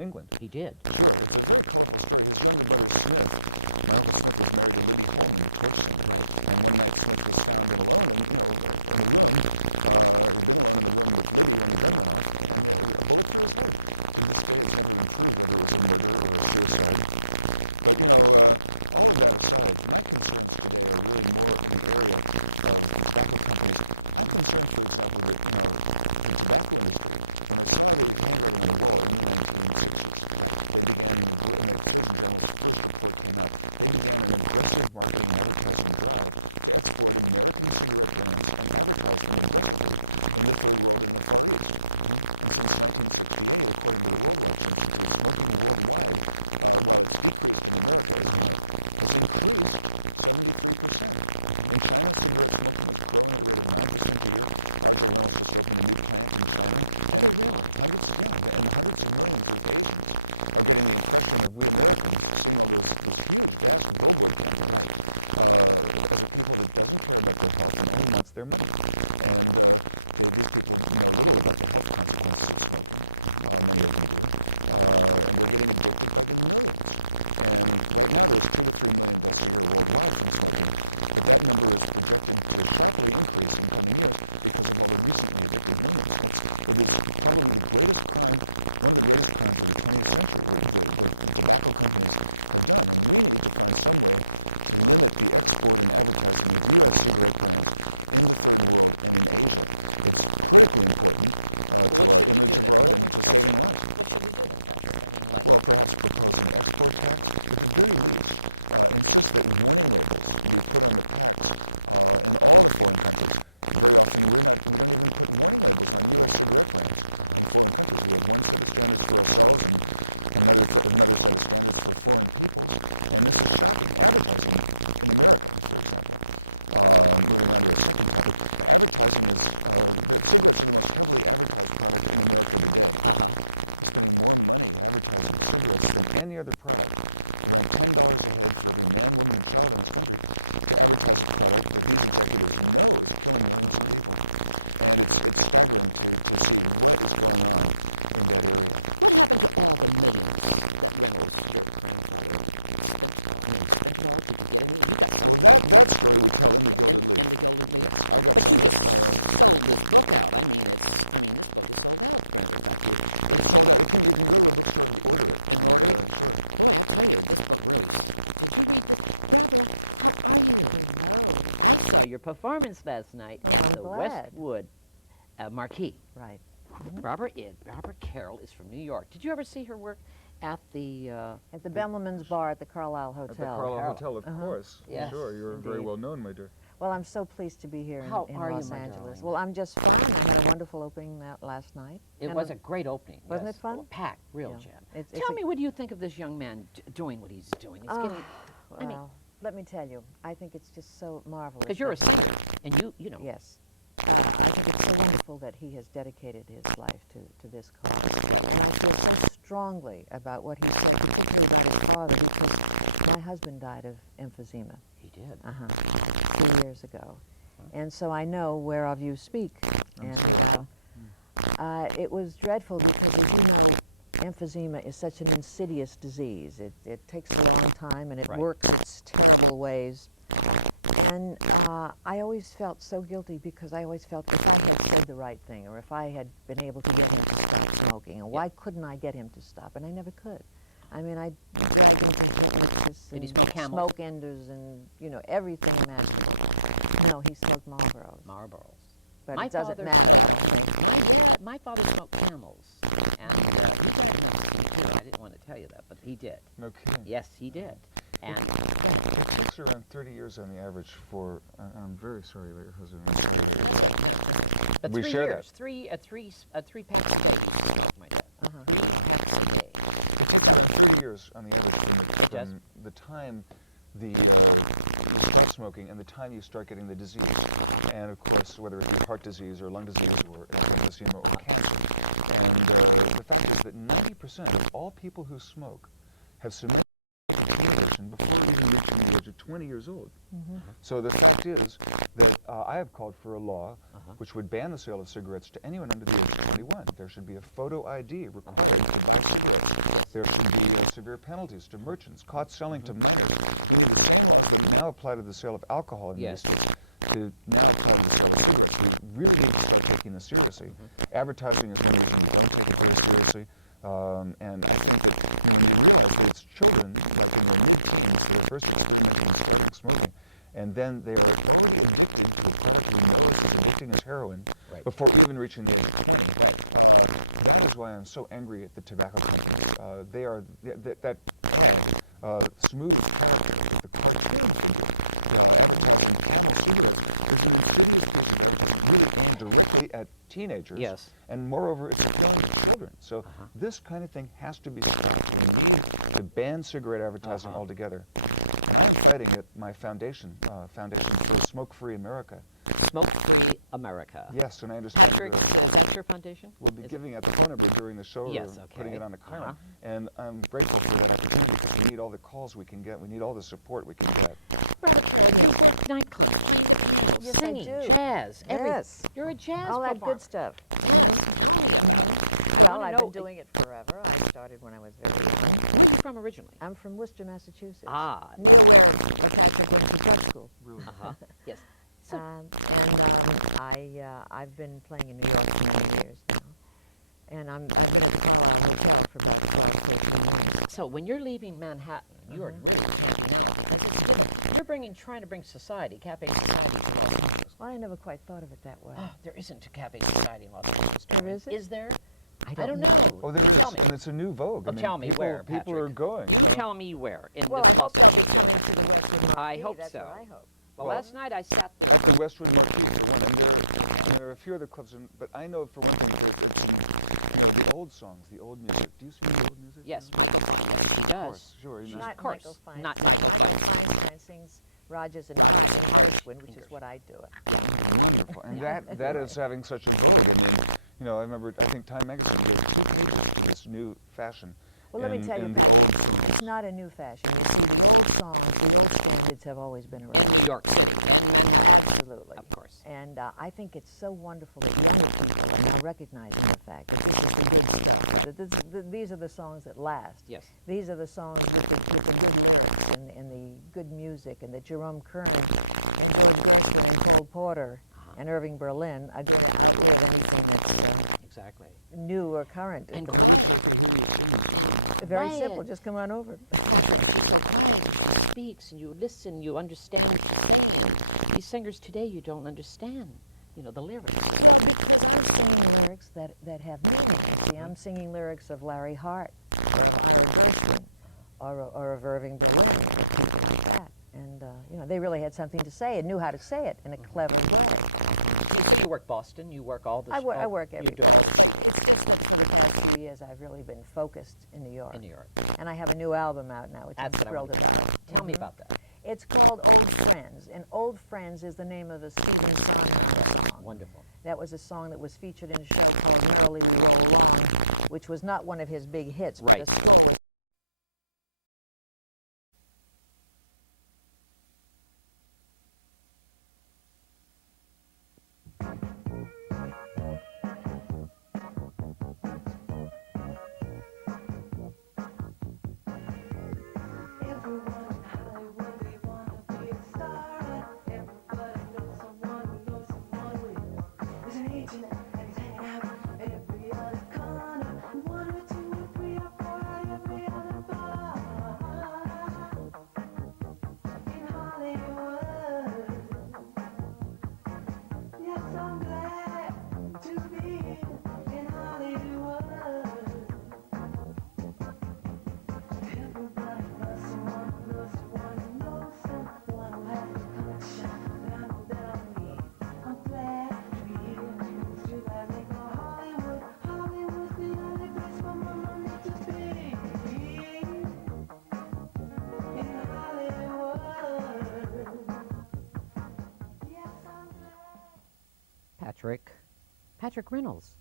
England. He did. Their money. Any other product. Your performance last night, the Westwood Marquis. Right. Robert Carroll is from New York. Did you ever see her work at the Bellman's Bar at the Carlisle Hotel. At the Carroll Hotel, of course. Yes, Sure, you're very well known, my dear. Well, I'm so pleased to be here in Los Angeles. Well, I'm just fine. We had a wonderful opening last night. It was a great opening. Wasn't it fun? Oh, packed, real jam. It's Tell me, what do you think of this young man doing what he's doing? He's getting, I mean, let me tell you, I think it's just so marvelous. because you're a singer, and you know. Yes. I think it's so wonderful that he has dedicated his life to this cause. And I feel so strongly about what he said, particularly about his father. He said, my husband died of emphysema. He did. 2 years ago. And so I know whereof you speak. And it was dreadful because, as you know, emphysema is such an insidious disease. It takes a long time, and it works terrible ways. And I always felt so guilty because I always felt if I had said the right thing, or if I had been able to get him to stop smoking, and why couldn't I get him to stop? And I never could. I mean, I Did he smoke Camels? smoke enders and, you know, everything imaginable. No, he smoked Marlboros. Marlboros. But My it doesn't father matter. My father smoked Camels, and he died too. I didn't want to tell you that, but he did. No kidding. Yes, he did. And It takes around 30 years on the average for, I'm very sorry that your husband But we 3 share years, that. three packs a day, my dad. 3 packs a day. 3 years on the end from the time you start smoking and the time you start getting the disease. And of course, whether it be heart disease or lung disease or emphysema or cancer. And the fact is that 90% of all people who smoke have submitted before even reaching the age of 20 years old. So the fact is that I have called for a law which would ban the sale of cigarettes to anyone under the age of 21. There should be a photo ID required to buy cigarettes. There should be severe penalties to merchants caught selling to minors. We now apply to the sale of alcohol in these states to not apply to the sale of cigarettes. We really need to start taking this seriously. Advertising is something we don't take it very seriously. And I think that when you realize that it's children, like in their mid-teens, for their first experience starting smoking, and then they are already into the product we know is addicting as heroin before even reaching the age of 20. That is why I'm so angry at the tobacco companies. They are that smooth character that the cartoon directly at teenagers, and moreover, it's targeting children. So this kind of thing has to be stopped. We need to ban cigarette advertising altogether. I'm fighting at my foundation, Foundation for Smoke-Free America. Smoke-Free America. Yes, and I understand. What's your foundation? We'll be giving out the phone number during the show, putting it on the camera, and I'm grateful for that opportunity because we need all the calls we can get. We need all the support we can get. Nightclub, Yes, singing, I do. jazz, Yes. You're a jazz All that performer. good stuff. Well, I've been doing it forever. I started when I was very young. Where are you from originally? I'm from Worcester, Massachusetts. Ah. That's actually went to art school. Really? Yes. I've been playing in New York for many years now. And I'm here in Colorado Hotel for about 14 months. So when you're leaving Manhattan, you are you're trying to bring society, cafe society. To Los Angeles. Well, I never quite thought of it that way. Oh, there isn't a cafe society in Los Angeles. There isn't? Is there? I don't know. Oh, Tell me. and it's a new vogue. Well, tell me people, where, people are Patrick. going. Tell me where. In Well, this Los Angeles. I hope that's so. what I hope. Well, last night I sat there. The Westwood and there are a few other clubs, but I know for one thing that the old songs, the old music. Do you see the old music? Yes. Of Does. course, sure. You know. Not Of course. Michael Fine. Not Fine sings Rogers and which is what I do. Wonderful. And that is having such a vogue. You know, I think Time Magazine gave 2 pages to this new fashion. Well, let me tell you, it's not a new fashion. You see, the old songs, the old standards have always been around. York. Absolutely. Of course. And I think it's so wonderful that younger people are now recognizing the fact that this is the good stuff. That these are the songs that last. Yes. These are the songs with the good lyrics and the good music, and that Jerome Kern and Bill Dixon and Cole Porter and Irving Berlin are doing everything that's Exactly. new or current. And very simple. Just come on over. Speaks and you listen, you understand. These singers today, you don't understand, the lyrics. I'm singing lyrics that have meaning. See, I'm singing lyrics of Larry Hart, or Dixon, or of Irving Berlin, like that. And they really had something to say and knew how to say it in a clever way. You work Boston. You work all the. I work everywhere. You do. For the past 2 years, I've really been focused in New York. In New York. And I have a new album out now, which I'm That's what I thrilled want to about. Tell me about that. It's called Old Friends, and Old Friends is the name of a Stephen Sondheim song. Wonderful. That was a song that was featured in a show called Merrily We Roll Along, which was not one of his big hits. Right. But the story was Patrick Reynolds.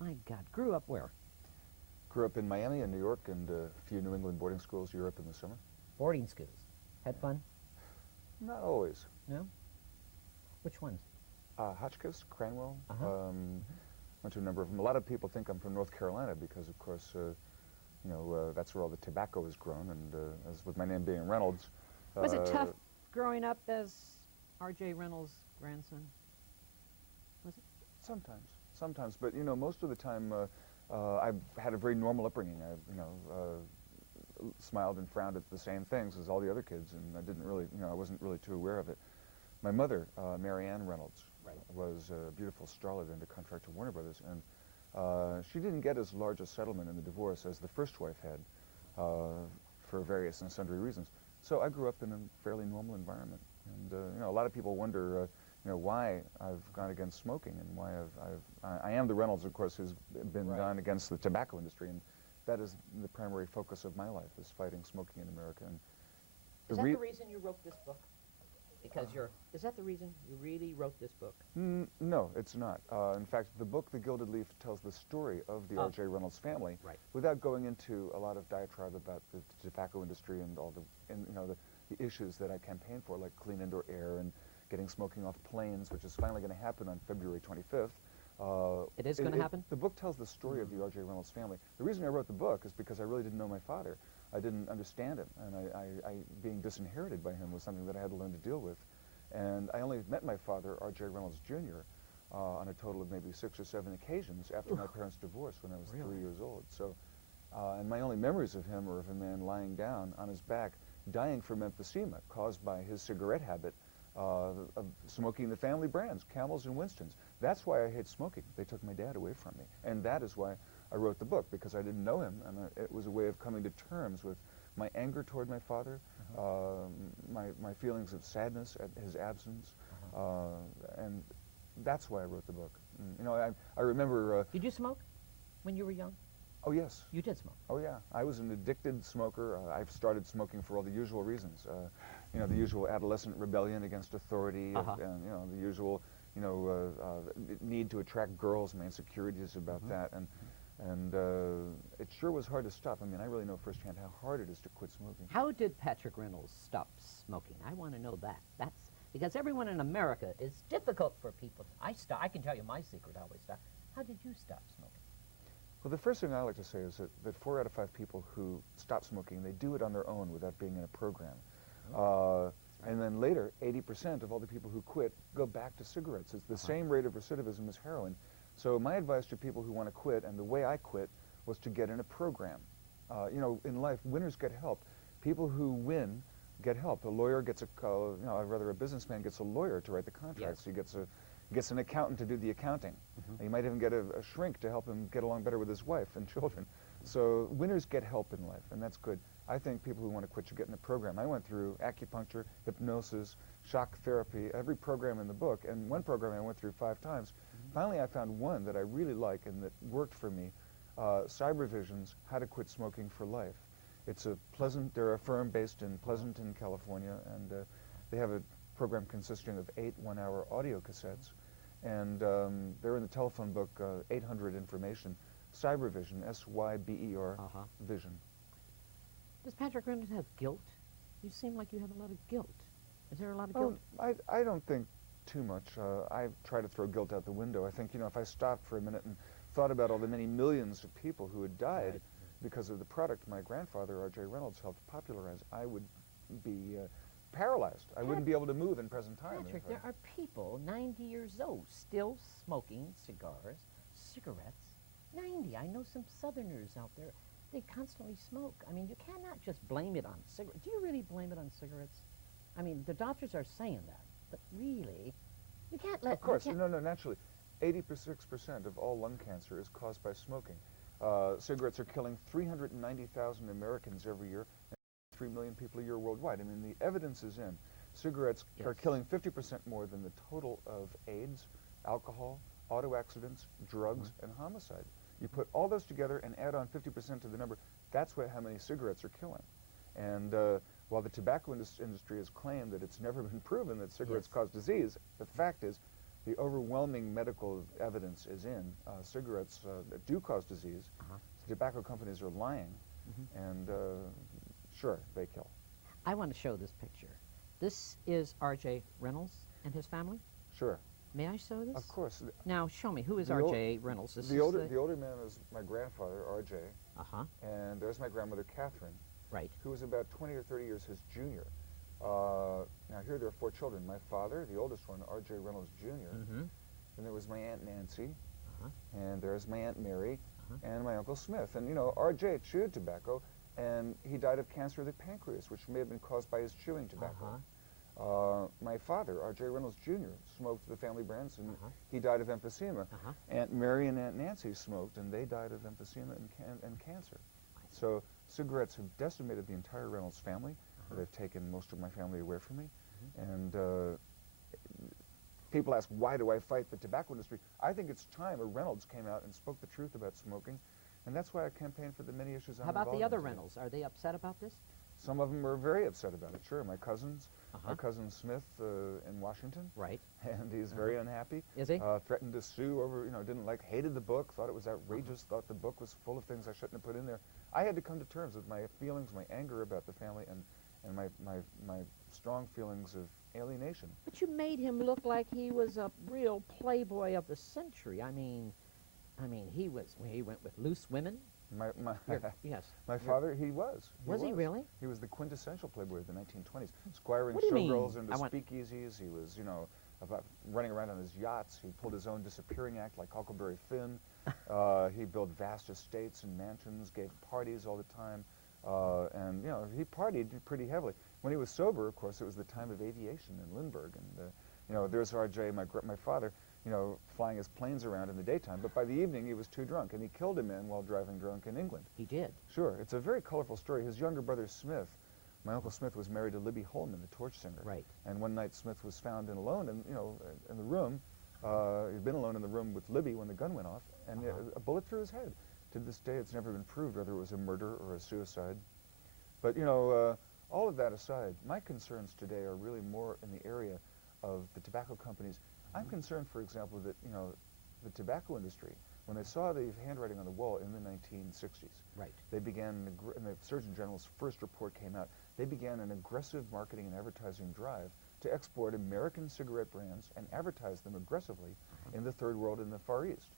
My God, grew up where? Grew up in Miami and New York and a few New England boarding schools, Europe in the summer. Boarding schools. Had fun? Not always. No? Which ones? Hotchkiss, Cranwell, went to a number of them. A lot of people think I'm from North Carolina because, of course, you know, that's where all the tobacco is grown, and as with my name being Reynolds. Was it tough growing up as R.J. Reynolds' grandson? Was it? Sometimes, but you know, most of the time I've had a very normal upbringing. I, you know, smiled and frowned at the same things as all the other kids, and I didn't really, you know, I wasn't really too aware of it. My mother, Mary Ann Reynolds, was a beautiful starlet and a contract to Warner Brothers, and she didn't get as large a settlement in the divorce as the first wife had, for various and sundry reasons. So I grew up in a fairly normal environment, and you know, a lot of people wonder, you know, why I've gone against smoking and why I am the Reynolds, of course, who's been gone against the tobacco industry, and that is the primary focus of my life, is fighting smoking in America. And is that the reason you wrote this book? Because is that the reason you really wrote this book? No, it's not. In fact, the book, The Gilded Leaf, tells the story of the R.J. Reynolds family, without going into a lot of diatribe about the tobacco industry and all the, you know, the issues that I campaigned for, like clean indoor air and getting smoking off planes, which is finally going to happen on February 25th. It is going to happen? The book tells the story of the R.J. Reynolds family. The reason I wrote the book is because I really didn't know my father. I didn't understand him, and I being disinherited by him was something that I had to learn to deal with. And I only met my father, R.J. Reynolds Jr., on a total of maybe 6 or 7 occasions after my parents' divorce when I was 3 years old. So, and my only memories of him are of a man lying down on his back, dying from emphysema caused by his cigarette habit of smoking the family brands, Camels and Winstons. That's why I hate smoking. They took my dad away from me. And that is why I wrote the book, because I didn't know him, and it was a way of coming to terms with my anger toward my father, my feelings of sadness at his absence, and that's why I wrote the book. And, you know, I remember... Did you smoke when you were young? Oh, yes. You did smoke? Oh, yeah. I was an addicted smoker. I've started smoking for all the usual reasons. You know, the usual adolescent rebellion against authority, and, you know, the usual, you know, need to attract girls, my insecurities about that. And it sure was hard to stop. I mean, I really know firsthand how hard it is to quit smoking. How did Patrick Reynolds stop smoking? I want to know that. That's because everyone in America is difficult for people. I can tell you my secret how I stopped. How did you stop smoking? Well, the first thing I like to say is that 4 out of 5 people who stop smoking, they do it on their own without being in a program. And then later, 80% of all the people who quit go back to cigarettes. It's the same rate of recidivism as heroin. So my advice to people who want to quit, and the way I quit, was to get in a program. You know, in life, winners get help. People who win get help. A lawyer gets a, you know, rather a businessman gets a lawyer to write the contracts. He gets an accountant to do the accounting. He might even get a shrink to help him get along better with his wife and children. So winners get help in life, and that's good. I think people who want to quit should get in a program. I went through acupuncture, hypnosis, shock therapy, every program in the book, and one program I went through 5 times. Finally, I found one that I really like and that worked for me, Cybervision's How to Quit Smoking for Life. It's a they're a firm based in Pleasanton, California, and they have a program consisting of 8 one-hour audio cassettes, and they're in the telephone book 800 information. Cybervision, S-Y-B-E-R, vision. Does Patrick Reynolds have guilt? You seem like you have a lot of guilt. Is there a lot of guilt? I don't think too much. I try to throw guilt out the window. I think, you know, if I stopped for a minute and thought about all the many millions of people who had died because of the product my grandfather, R.J. Reynolds, helped popularize, I would be paralyzed. I wouldn't be able to move in present time. Patrick, there are people 90 years old still smoking cigars, cigarettes. 90. I know some Southerners out there. They constantly smoke. I mean, you cannot just blame it on cigarettes. Do you really blame it on cigarettes? I mean, the doctors are saying that, but really, you can't let... Of course. No, naturally. 86% of all lung cancer is caused by smoking. Cigarettes are killing 390,000 Americans every year, and 3 million people a year worldwide. I mean, the evidence is in. Cigarettes are killing 50% more than the total of AIDS, alcohol, auto accidents, drugs, and homicide. You put all those together and add on 50% to the number, that's how many cigarettes are killing. And while the tobacco industry has claimed that it's never been proven that cigarettes cause disease, the fact is the overwhelming medical evidence is in. Cigarettes do cause disease. Tobacco companies are lying, and sure, they kill. I want to show this picture. This is R.J. Reynolds and his family? Sure. May I show this? Of course. Now, show me. Who is R.J. Reynolds? The older man is my grandfather, R.J. And there's my grandmother, Catherine. Right. Who was about 20 or 30 years his junior. Now, here there are 4 children. My father, the oldest one, R.J. Reynolds, Jr. And there was my Aunt Nancy. And there's my Aunt Mary. And my Uncle Smith. And, you know, R.J. chewed tobacco, and he died of cancer of the pancreas, which may have been caused by his chewing tobacco. My father, R.J. Reynolds Jr., smoked the family brands, and he died of emphysema. Aunt Mary and Aunt Nancy smoked, and they died of emphysema and cancer. So cigarettes have decimated the entire Reynolds family. They've taken most of my family away from me. And people ask, why do I fight the tobacco industry? I think it's time a Reynolds came out and spoke the truth about smoking, and that's why I campaign for the many issues I'm involved in. How about the other Reynolds? Are they upset about this? Some of them are very upset about it, sure. My cousins, my cousin Smith in Washington. Right. And he's very unhappy. Is he? Threatened to sue over, you know, hated the book, thought it was outrageous, thought the book was full of things I shouldn't have put in there. I had to come to terms with my feelings, my anger about the family, and my strong feelings of alienation. But you made him look like he was a real playboy of the century. I mean, he went with loose women. Yes. My father, he was. Was he really? He was the quintessential playboy of the 1920s, squiring What do you showgirls mean? into speakeasies. He was, you know, about running around on his yachts. He pulled his own disappearing act like Huckleberry Finn. He built vast estates and mansions, gave parties all the time, and, you know, he partied pretty heavily. When he was sober, of course, it was the time of aviation in Lindbergh, and, you know, there's R.J., my father, you know, flying his planes around in the daytime, but by the evening he was too drunk, and he killed a man while driving drunk in England. He did? Sure. It's a very colorful story. His younger brother Smith, my Uncle Smith, was married to Libby Holman, the torch singer. Right. And one night Smith was found alone in the room. He'd been alone in the room with Libby when the gun went off, and a bullet through his head. To this day, it's never been proved whether it was a murder or a suicide. But, you know, all of that aside, my concerns today are really more in the area of the tobacco companies. I'm concerned, for example, that, you know, the tobacco industry, when they saw the handwriting on the wall in the 1960s, right, they began, and the Surgeon General's first report came out, they began an aggressive marketing and advertising drive to export American cigarette brands and advertise them aggressively in the Third World and the Far East.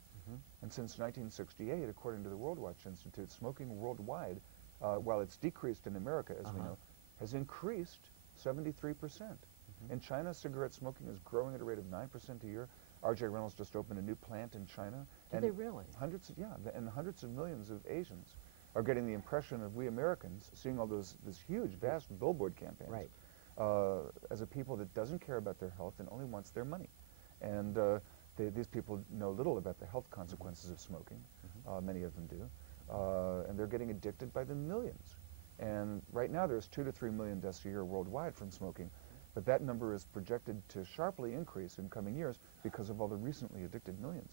And since 1968, according to the World Watch Institute, smoking worldwide, while it's decreased in America, as we know, has increased 73%. In China, cigarette smoking is growing at a rate of 9% a year. R.J. Reynolds just opened a new plant in China. Did they really? Hundreds of millions of Asians are getting the impression of we Americans, seeing all this huge, vast billboard campaigns, right, as a people that doesn't care about their health and only wants their money. And these people know little about the health consequences of smoking. Many of them do. And they're getting addicted by the millions. And right now there's 2 to 3 million deaths a year worldwide from smoking. But that number is projected to sharply increase in coming years because of all the recently addicted millions.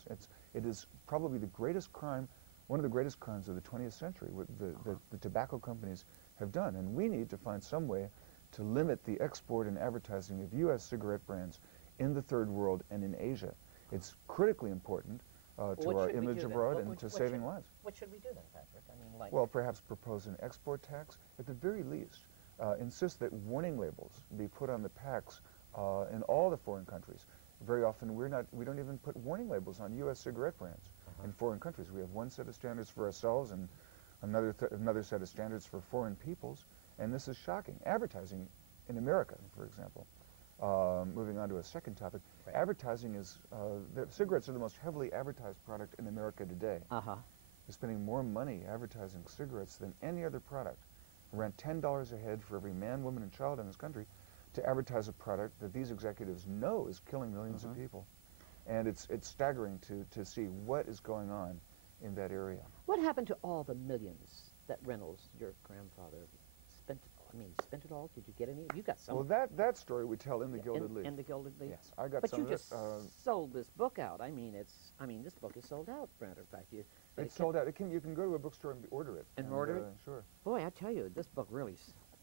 It is probably the greatest crime, one of the greatest crimes of the 20th century, what the tobacco companies have done. And we need to find some way to limit the export and advertising of U.S. cigarette brands in the Third World and in Asia. It's critically important to our image abroad and to saving lives. What should we do then, Patrick? I mean, like... Well, perhaps propose an export tax. At the very least, insist that warning labels be put on the packs in all the foreign countries. Very often we don't even put warning labels on U.S. cigarette brands in foreign countries. We have one set of standards for ourselves and another set of standards for foreign peoples, and this is shocking. Advertising in America, for example. Moving on to a second topic, advertising is, cigarettes are the most heavily advertised product in America today. They're spending more money advertising cigarettes than any other product. Around $10 a head for every man, woman, and child in this country to advertise a product that these executives know is killing millions of people. And it's staggering to see what is going on in that area. What happened to all the millions that Reynolds, your grandfather, spent? I mean, spent it all? Did you get any? You got some. Well, that story we tell in the Gilded Leaf. In the Gilded Leaf. Yes, I got but some of it. But you just sold this book out. I mean, this book is sold out. Matter of fact, it's sold out. You can go to a bookstore and order it. And order it. Sure. Boy, I tell you, this book really.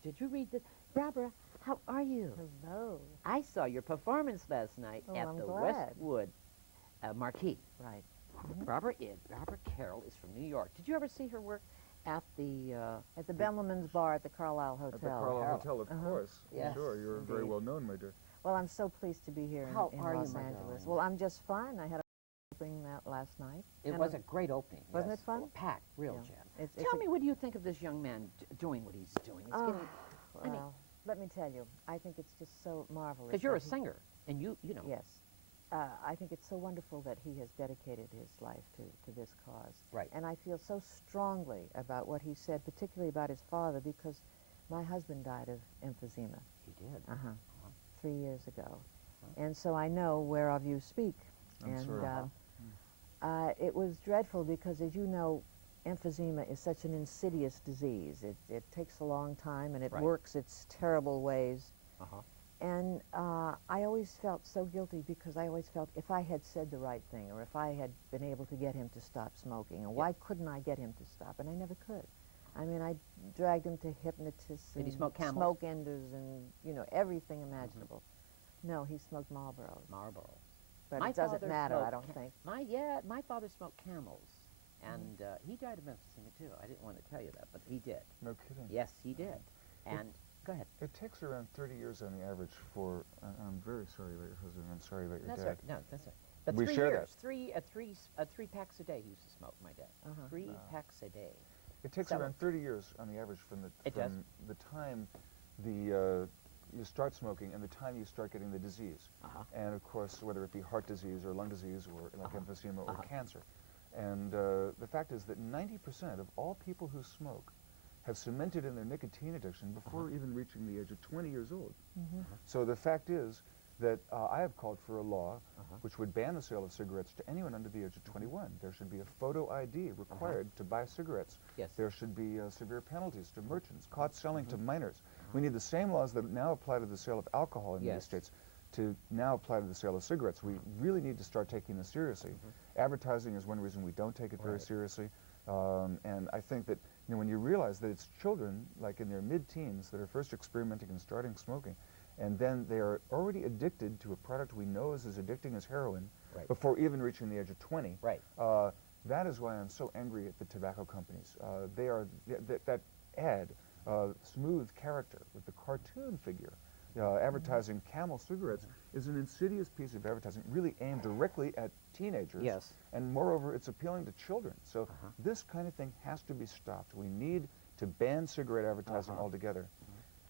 Did you read this, Barbara? How are you? Hello. I saw your performance last night Oh, at I'm the glad. Westwood Marquee. Right. Robert Carroll is from New York. Did you ever see her work at the... At the Bellman's Bar at the Carlisle Hotel. At the Carroll Hotel, of course. Yes, Sure, you're very indeed. well known, my dear. Well, I'm so pleased to be here How in are you, Los my Angeles. darling? Well, I'm just fine. I had a opening that last night. It And was a great opening. Wasn't yes. it fun? Packed, real Yeah. jam. It's Tell a- me, what do you think of this young man doing what he's doing? It's getting... I mean, Well, let me tell you, I think it's just so marvelous. because you're a that he- singer, and you know. Yes. I think it's so wonderful that he has dedicated his life to this cause. Right. And I feel so strongly about what he said, particularly about his father, because my husband died of emphysema. He did. 3 years ago. And so I know whereof you speak. I'm and sorry. It was dreadful because, as you know, emphysema is such an insidious disease. It takes a long time and it Right. works its terrible ways. Uh-huh. And I always felt so guilty because I always felt if I had said the right thing or if I had been able to get him to stop smoking, and why couldn't I get him to stop? And I never could. I mean, I dragged him to hypnotists Did he and smoke Camels? smoke enders and, you know, everything imaginable. No, he smoked Marlboros. Marlboro. But My it doesn't father matter, I smoked don't think. My father smoked Camels, and he died of emphysema too. I didn't want to tell you that, but he did. No kidding. Yes, he did. And go ahead. It takes around 30 years on the average for, I'm very sorry about your husband, I'm sorry about your That's dad. right. No, that's right. But We 3 share years, that. three packs a day he used to smoke. My dad. 3 packs a day. It takes So- around 30 years on the average from It does. the time you start smoking and the time you start getting the disease. And of course, whether it be heart disease or lung disease or like emphysema or cancer. And the fact is that 90% of all people who smoke have cemented in their nicotine addiction before even reaching the age of 20 years old. So the fact is that I have called for a law which would ban the sale of cigarettes to anyone under the age of 21. There should be a photo ID required to buy cigarettes. Yes. There should be severe penalties to merchants caught selling to minors. We need the same laws that now apply to the sale of alcohol in the United States to now apply to the sale of cigarettes. We really need to start taking this seriously. Advertising is one reason we don't take it very seriously. And I think that when you realize that it's children, like in their mid-teens, that are first experimenting and starting smoking, and then they are already addicted to a product we know is as addicting as heroin before even reaching the age of 20. Right. That is why I'm so angry at the tobacco companies. They are, that ad, smooth character with the cartoon figure, advertising Camel cigarettes is an insidious piece of advertising really aimed directly at teenagers. Yes. And moreover, it's appealing to children. So this kind of thing has to be stopped. We need to ban cigarette advertising altogether.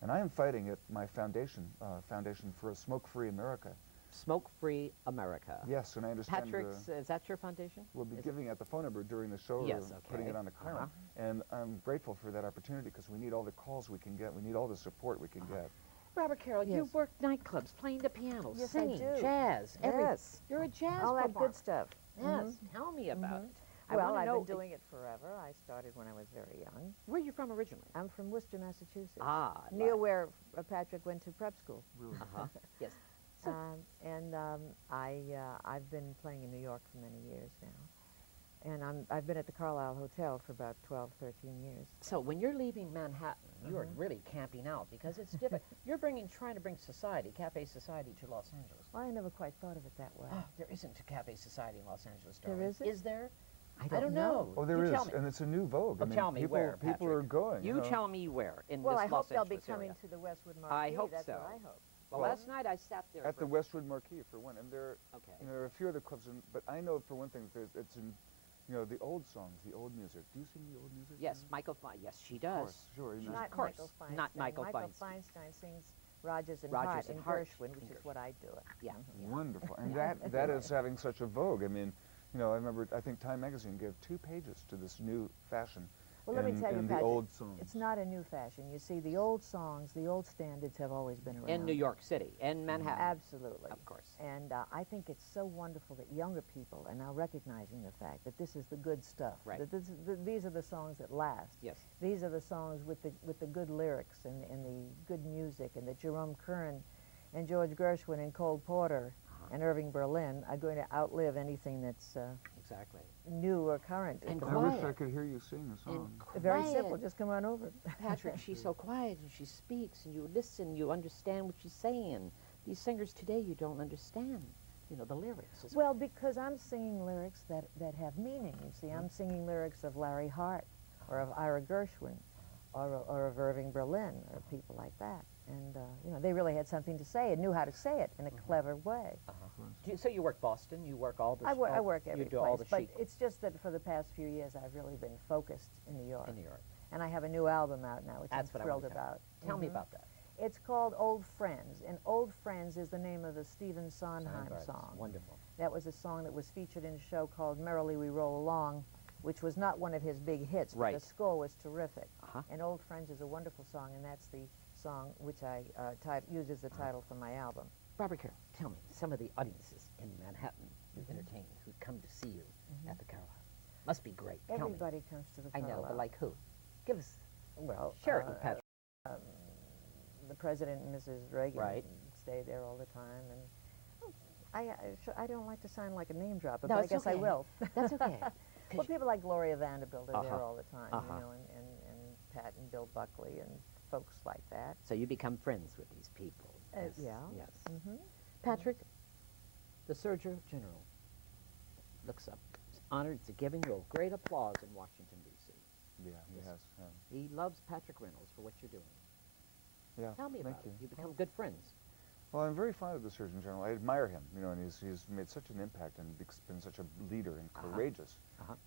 And I am fighting at my foundation, Foundation for a Smoke-Free America. Smoke-Free America. Yes, and I understand Patrick's, is that your foundation? we'll be giving out the phone number during the show, Yes, putting okay. it on the Carroll. And I'm grateful for that opportunity because we need all the calls we can get. We need all the support we can get. Robert Carroll, you Yes. work nightclubs, playing the piano, Yes, I singing, do. jazz. Yes. You're a jazz All that performer. good stuff. Yes. Tell me about it. I Well, wanna I've know, been doing it forever. I started when I was very young. Where are you from originally? I'm from Worcester, Massachusetts. Ah, Near where Patrick went to prep school. Yes. I've been playing in New York for many years now. And I've been at the Carlisle Hotel for about 12, 13 years. So when you're leaving Manhattan, you're really camping out because it's different. You're trying to bring society, cafe society, to Los Angeles. Well, I never quite thought of it that way. Oh, there isn't a cafe society in Los Angeles, There darling. isn't? Is there? I don't know. Oh, there You is, tell me. and it's a new vogue. Well, tell me people, where, people Patrick. are going. You know. tell me where in Well, this I hope Los they'll be Angeles coming area. to the Westwood Marquee. I hope That's so. what I hope. Well, Well, last night I sat there At the Westwood Marquee, for one, and there are a few other clubs, but I know for one thing that it's in, the old songs, the old music. Do you sing the old music? Yes, Michael Fine. Yes, she Of does. course, sure. You know. Not course. Michael Feinstein. Not Michael Michael Feinstein. Feinstein sings Rodgers and Rodgers Hart and in Hart Gershwin, which in is what I do it. Yeah. Wonderful, and that is having such a vogue. I mean, I remember, I think Time Magazine gave 2 pages to this new fashion. Well, let me tell you, in the Patrick, old songs. it's not a new fashion. You see, the old songs, the old standards have always been around. In New York City, in Manhattan. Absolutely. Of course. And I think it's so wonderful that younger people are now recognizing the fact that this is the good stuff. Right. That these are the songs that last. Yes. These are the songs with the good lyrics and the good music, and that Jerome Kern and George Gershwin and Cole Porter and Irving Berlin are going to outlive anything that's exactly new or current. And I wish I could hear you sing a song. Very simple, just come on over. Patrick, she's so quiet and she speaks and you listen, you understand what she's saying. These singers today, you don't understand, you know, the lyrics. Well, because I'm singing lyrics that have meaning. You see, I'm singing lyrics of Larry Hart or of Ira Gershwin or of Irving Berlin or people like that. And, you know, they really had something to say and knew how to say it in a clever way. So you work Boston, you work all the... I work every you do place, all the but chic. it's just that for the past few years I've really been focused in New York. In New York. And I have a new album out now, which That's I'm what thrilled I want to about. Tell me about that. It's called Old Friends, and Old Friends is the name of a Stephen Sondheim song. Wonderful. That was a song that was featured in a show called Merrily We Roll Along, which was not one of his big hits, but the score was terrific. And Old Friends is a wonderful song, and that's the song which I used as the title for my album. Barbara Carroll, tell me, some of the audiences in Manhattan you entertain who come to see you at the Carroll House. Must be great. Tell me. Everybody comes to the I Carroll know, but House. like who? Give us, Well, share it with Patrick. The President and Mrs. Reagan Right. stay there all the time, and I don't like to sound like a name dropper, No, but I it's guess I okay. will. That's okay. Well, people like Gloria Vanderbilt are there Uh-huh. all the time, Uh-huh. you know, and Pat and Bill Buckley and folks like that. So you become friends with these people. Yes. Yeah. Yes. Mm-hmm. Patrick, the Surgeon General looks up, is honored to giving you a great applause in Washington, D.C. Yeah, he has. He loves Patrick Reynolds for what you're doing. Yeah. Tell me thank about you. it. You become good friends. Well, I'm very fond of the Surgeon General. I admire him, you know, and he's made such an impact and been such a leader and courageous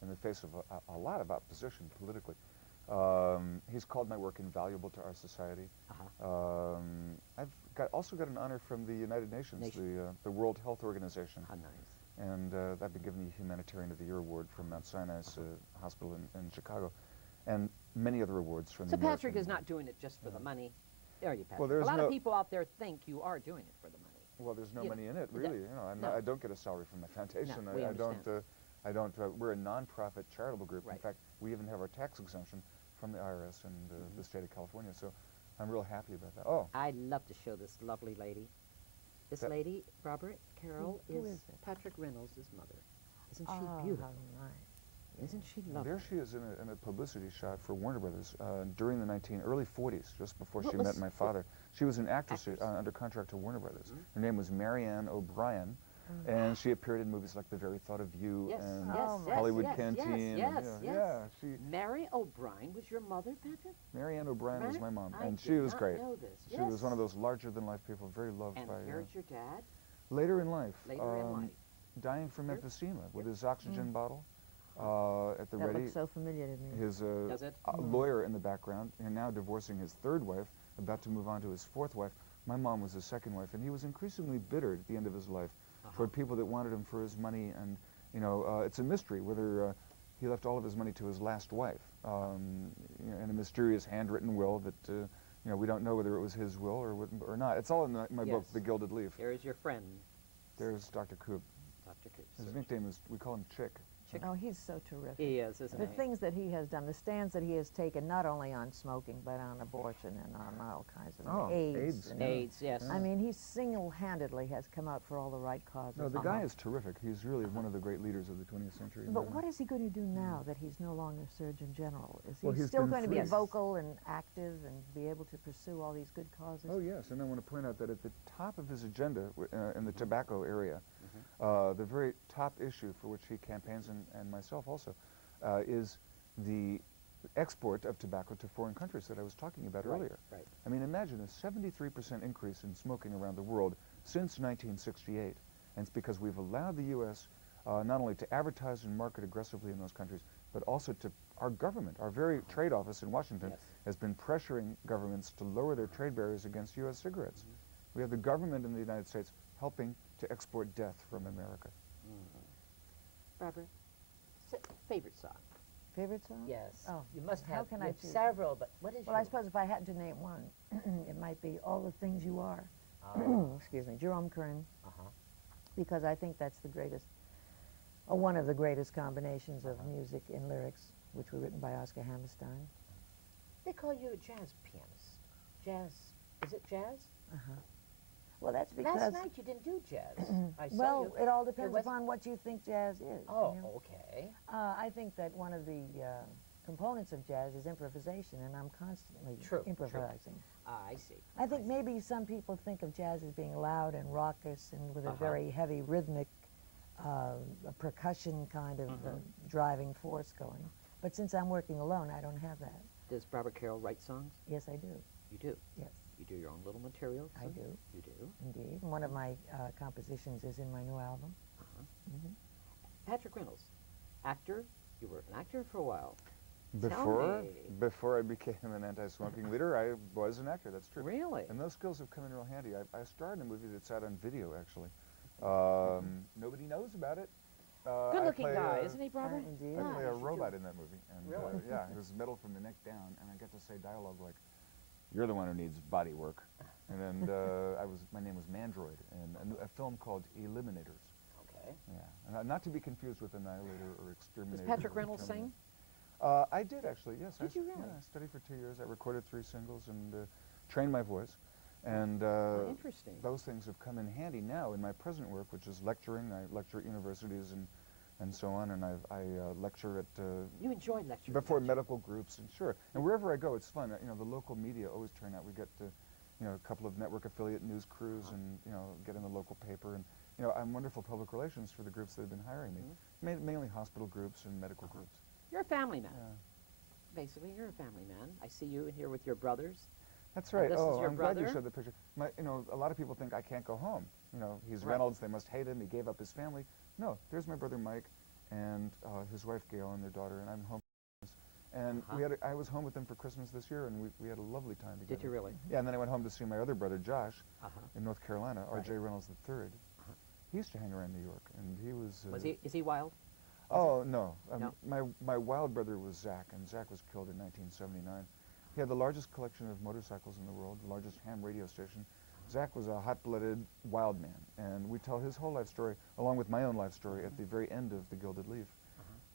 in the face of a lot of opposition politically. He's called my work invaluable to our society. I've also got an honor from the United Nations, the World Health Organization. How nice. And I've been given the Humanitarian of the Year award from Mount Sinai's hospital in Chicago, and many other awards from So the Patrick American is not doing it just for the money. There you, Patrick. Well, there's a lot no- of people out there think you are doing it for the money. Well, there's no You- money in it, no, really. You know, no. I don't get a salary from my foundation. No, we I don't. understand. I don't. We're a non-profit charitable group. Right. In fact, we even have our tax exemption from the IRS and the state of California. So, I'm real happy about that. Oh, I'd love to show this lovely lady. This lady, Barbara Carroll, Who is is it? Patrick Reynolds' mother. Isn't she Oh, beautiful? how nice. Isn't she lovely? there she is in a publicity shot for Warner Brothers during the early 40s, just before she met my father. She was an actress. Under contract to Warner Brothers. Her name was Marianne O'Brien, and she appeared in movies like The Very Thought of You Yes, and yes, yes, Hollywood yes, Canteen. yes, and, yes. Yeah, she. Mary O'Brien was your mother, Patrick? Marianne O'Brien was my mom, I and did she was not great. know this. She Yes. was one of those larger-than-life people, very loved And by. here's your dad? Later in life. Later in life. Dying from emphysema with his oxygen bottle at the That ready. looks so familiar to me. His Does it? lawyer in the background, and now divorcing his third wife, about to move on to his fourth wife. My mom was his second wife, and he was increasingly bitter at the end of his life toward people that wanted him for his money. And you know, it's a mystery whether he left all of his money to his last wife you know, in a mysterious handwritten will that you know, we don't know whether it was his will or not. It's all in my book, Yes. The Gilded Leaf. Here is your friend, There's Dr. Coop. Dr. Coops. His nickname is, we call him Chick. Oh, he's so terrific. He is, isn't The he? things that he has done, the stands that he has taken, not only on smoking, but on abortion and on all kinds of AIDS. and- AIDS, yes. I mean, he single-handedly has come out for all the right causes. No, the guy is terrific. He's really one of the great leaders of the 20th century. in my But what mind. is he going to do now that he's no longer Surgeon General? Is he Well, he's still been going to be freed. vocal and active and be able to pursue all these good causes? Oh, yes, and I want to point out that at the top of his agenda in the tobacco area, the very top issue for which he campaigns, and myself also, is the export of tobacco to foreign countries that I was talking about earlier. Right. I mean, imagine a 73% increase in smoking around the world since 1968. And it's because we've allowed the U.S. Not only to advertise and market aggressively in those countries, but also to our government. Our very trade office in Washington has been pressuring governments to lower their trade barriers against U.S. cigarettes. We have the government in the United States helping to export death from America. Barbara, favorite song? Favorite song? Yes. Oh, You must how have, can you I have choose? several, but what is Well, I your- suppose if I had to name one, it might be All the Things You Are. Excuse me, Jerome Kern, because I think that's the greatest, one of the greatest combinations of music and lyrics, which were written by Oscar Hammerstein. They call you a jazz pianist. Jazz, is it jazz? Well, that's because... Last night you didn't do jazz. I saw Well, you. it all depends upon what you think jazz is. Oh, you know? okay. I think that one of the components of jazz is improvisation, and I'm constantly improvising. I see. I think maybe some people think of jazz as being loud and raucous and with a very heavy rhythmic percussion kind of driving force going. But since I'm working alone, I don't have that. Does Barbara Carroll write songs? Yes, I do. You do? Yes. You do your own little material? I do. You do? Indeed. One of my compositions is in my new album. Patrick Reynolds, actor. You were an actor for a while. Before I became an anti-smoking leader, I was an actor. That's true. Really? And those skills have come in real handy. I starred in a movie that's out on video, actually. Nobody knows about it. Good-looking guy, isn't he, Barbara? Indeed. I play a robot in that movie. And, Really? yeah, it was metal from the neck down, and I got to say dialogue like, "You're the one who needs body work." And then my name was Mandroid, and a film called Eliminators. Okay. Yeah, and not to be confused with Annihilator or Exterminator. Does Patrick Reynolds sing? I did, actually, yes. Did you really? Yeah, I studied for 2 years. I recorded 3 singles and trained my voice. And interesting. those things have come in handy now in my present work, which is lecturing. I lecture at universities and so on, and I lecture at... You enjoy lecturing. Before medical groups, and sure. And wherever I go, it's fun. You know, the local media always turn out. We get to, you know, a couple of network affiliate news crews and, you know, get in the local paper. And, you know, I'm wonderful public relations for the groups that have been hiring me, mainly hospital groups and medical groups. You're a family man. Yeah. Basically, you're a family man. I see you here with your brothers. That's right. This is your I'm glad you brother? showed the picture. You know, a lot of people think I can't go home. You know, he's Reynolds, they must hate him, he gave up his family. No, there's my brother Mike and his wife Gail and their daughter, and I'm home. And I was home with them for Christmas this year, and we had a lovely time together. Did you really? Yeah, and then I went home to see my other brother Josh in North Carolina, R.J. Reynolds III. He used to hang around New York, and he was... Is he wild? Oh, no. No? My wild brother was Zach, and Zach was killed in 1979. He had the largest collection of motorcycles in the world, the largest ham radio station. Zach was a hot-blooded wild man, and we tell his whole life story, along with my own life story, at the very end of The Gilded Leaf.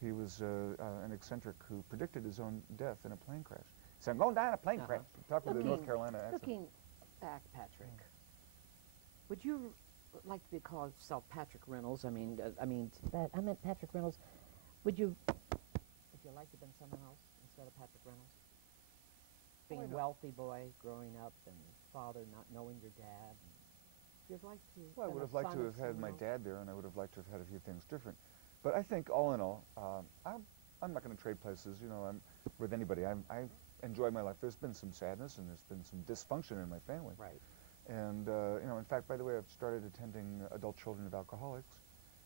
He was an eccentric who predicted his own death in a plane crash. He said, "I'm going to die in a plane crash." Talk with a North Carolina accent. Looking back, Patrick, would you like to be called yourself Patrick Reynolds? I meant Patrick Reynolds. Would you like to have been someone else instead of Patrick Reynolds? Being a wealthy boy, growing up, and father not knowing your dad. You'd like to. Well, I would have liked to have had my dad there, and I would have liked to have had a few things different. But I think, all in all, I'm not going to trade places. You know, I'm with anybody. I enjoy my life. There's been some sadness, and there's been some dysfunction in my family. Right. And you know, in fact, by the way, I've started attending adult children of alcoholics,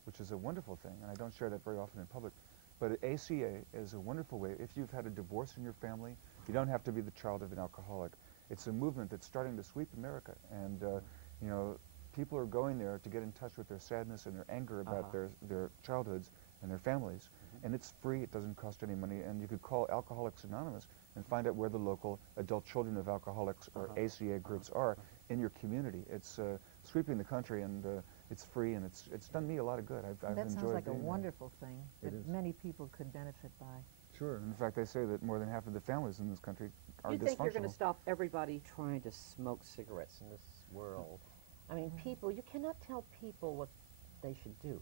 which is a wonderful thing, and I don't share that very often in public. But ACA is a wonderful way. If you've had a divorce in your family, you don't have to be the child of an alcoholic. It's a movement that's starting to sweep America, and you know, people are going there to get in touch with their sadness and their anger about their childhoods and their families. And it's free, it doesn't cost any money, and you could call Alcoholics Anonymous and find out where the local adult children of alcoholics or ACA groups are in your community. It's sweeping the country, and it's free, and it's done me a lot of good. I've that enjoyed sounds like a being there. wonderful thing that many people could benefit by. Sure. In fact, they say that more than half of the families in this country are You dysfunctional. think you're going to stop everybody trying to smoke cigarettes in this world? I mean, people, you cannot tell people what they should do.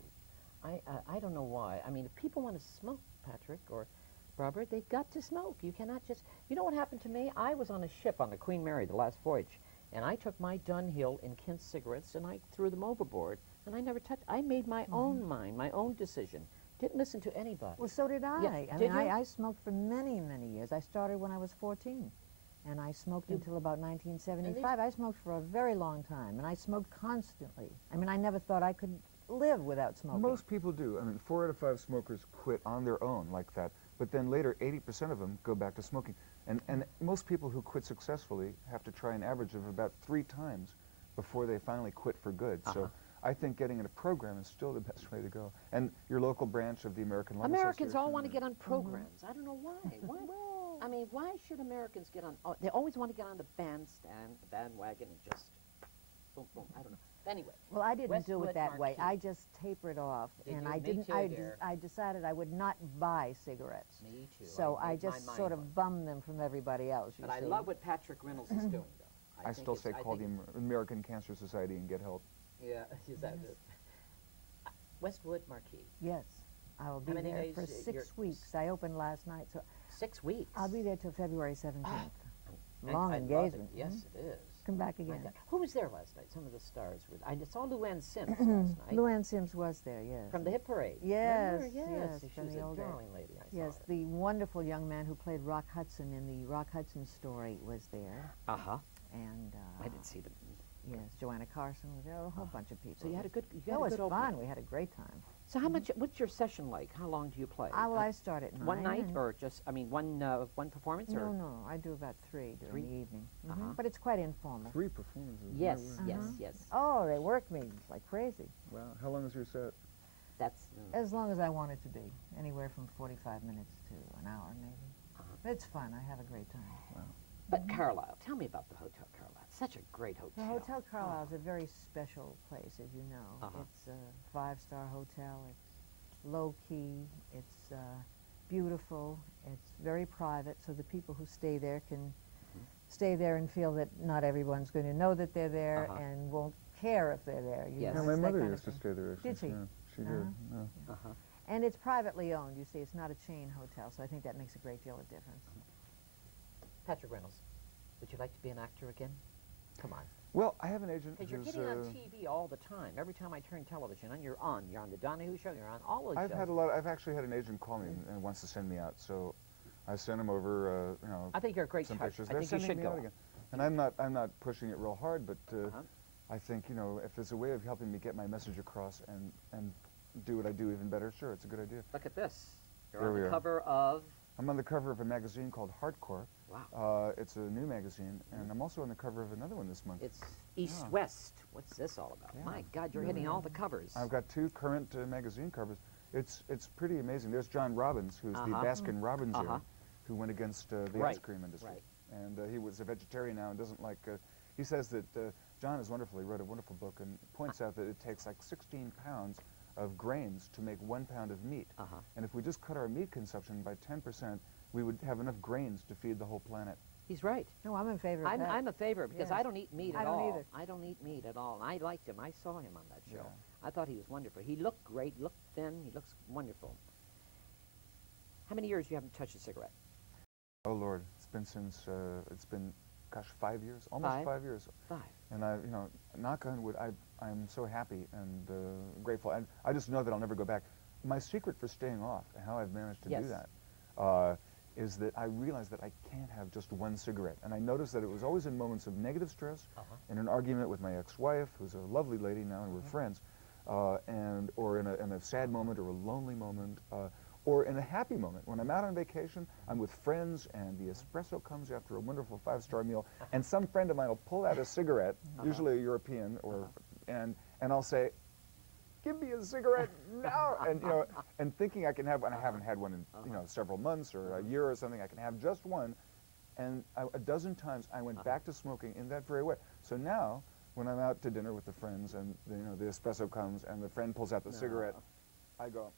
I don't know why. I mean, if people want to smoke, Patrick or Barbara, they've got to smoke. You cannot just... You know what happened to me? I was on a ship on the Queen Mary, the last voyage, and I took my Dunhill and Kent cigarettes, and I threw them overboard, and I never touched... I made my own mind, my own decision. Didn't listen to anybody. Well, so did I. Yeah, I mean, I smoked for many, many years. I started when I was 14, and I smoked until about 1975. I smoked for a very long time, and I smoked constantly. I mean, I never thought I could live without smoking. Most people do. I mean, 4 out of 5 smokers quit on their own like that, but then later 80% of them go back to smoking. And most people who quit successfully have to try an average of about 3 times before they finally quit for good. So I think getting in a program is still the best way to go. And your local branch of the American Lung Americans all Association, want to get on programs. I don't know why. Why? I mean, why should Americans get on... they always want to get on the bandwagon and just... Boom, boom, I don't know. Anyway. Well, I didn't do it that way. Marquis. I just tapered off, and I Me didn't. too, dear. I decided I would not buy cigarettes. Me too. So I made my just mind sort up. of bummed them from everybody else. But I love what Patrick Reynolds is doing, though. I still say call the American Cancer Society and get help. Yeah, is that it? Westwood Marquis. Yes. I will be there for 6 weeks. I opened last night, so 6 weeks. I'll be there till February 17th. Long engagement. Yes, it is. Come back again. Who was there last night? Some of the stars were. I saw Luann Sims last night. Luann Sims was there, yes. From the hit parade. Yes, yes. yes. She was a darling lady. I yes, saw her. the wonderful young man who played Rock Hudson in the Rock Hudson story was there. And I didn't see them. Yes, Joanna Carson was there. A whole bunch of people. So you had a good. It was fun. We had a great time. So how much? What's your session like? How long do you play? Well, I start at 9. One night, or just? I mean, one performance, or? No. I do about 3 during the evening. But it's quite informal. 3 performances. Yes, yes. Oh, they work me like crazy. Wow. How long is your set? That's as long as I want it to be. Anywhere from 45 minutes to an hour, maybe. It's fun. I have a great time. Wow. But Carlisle, tell me about the Hotel Carlisle. It's such a great hotel. The Hotel Carlisle is a very special place, as you know. It's a 5-star hotel. It's low-key. It's beautiful. It's very private, so the people who stay there can stay there and feel that not everyone's going to know that they're there and won't care if they're there. Yes. Yeah, my mother used to stay there. Did she? Yeah, she did. And it's privately owned, you see. It's not a chain hotel, so I think that makes a great deal of difference. Patrick Reynolds, would you like to be an actor again? Come on. Well, I have an agent because you're who's, getting on TV all the time. Every time I turn television on, you're on. You're on the Donahue Show. You're on all of those shows. I've actually had an agent call me and wants to send me out. So I sent him over, I think you're a great some touch. pictures. I They're think you sending should me go out again. And I'm not pushing it real hard, but I think, if there's a way of helping me get my message across and do what I do even better, sure, it's a good idea. Look at this. You're There on we the are. cover of... I'm on the cover of a magazine called Hardcore. Wow. It's a new magazine, and I'm also on the cover of another one this month. It's East-West. What's this all about? Yeah. My God, you're hitting all the covers. I've got 2 current magazine covers. It's pretty amazing. There's John Robbins, who's the Baskin-Robbins era, who went against the ice cream industry. Right. And he was a vegetarian now and doesn't like... he says that John is wonderful. He wrote a wonderful book and points out that it takes like 16 pounds of grains to make 1 pound of meat. And if we just cut our meat consumption by 10%, we would have enough grains to feed the whole planet. He's right. No, I'm in favor of that. I'm a favor because I don't eat meat at all. I don't either. I don't eat meat at all. And I liked him. I saw him on that show. Yeah. I thought he was wonderful. He looked great, looked thin, he looks wonderful. How many years you haven't touched a cigarette? Oh, Lord. It's been since, gosh, 5 years? Almost 5 years. 5. And I, knock on wood, I'm so happy and grateful. And I just know that I'll never go back. My secret for staying off, and how I've managed to do that, is that I realized that I can't have just 1 cigarette. And I noticed that it was always in moments of negative stress, in an argument with my ex-wife, who's a lovely lady now, and we're friends, or in a sad moment or a lonely moment, or in a happy moment. When I'm out on vacation, I'm with friends, and the espresso comes after a wonderful 5-star meal, and some friend of mine will pull out a cigarette, usually a European, and I'll say, "Give me a cigarette now!" And and thinking I can have one. I haven't had one in several months or a year or something. I can have just one, and a dozen times I went back to smoking in that very way. So now, when I'm out to dinner with the friends and the espresso comes and the friend pulls out the cigarette, I go.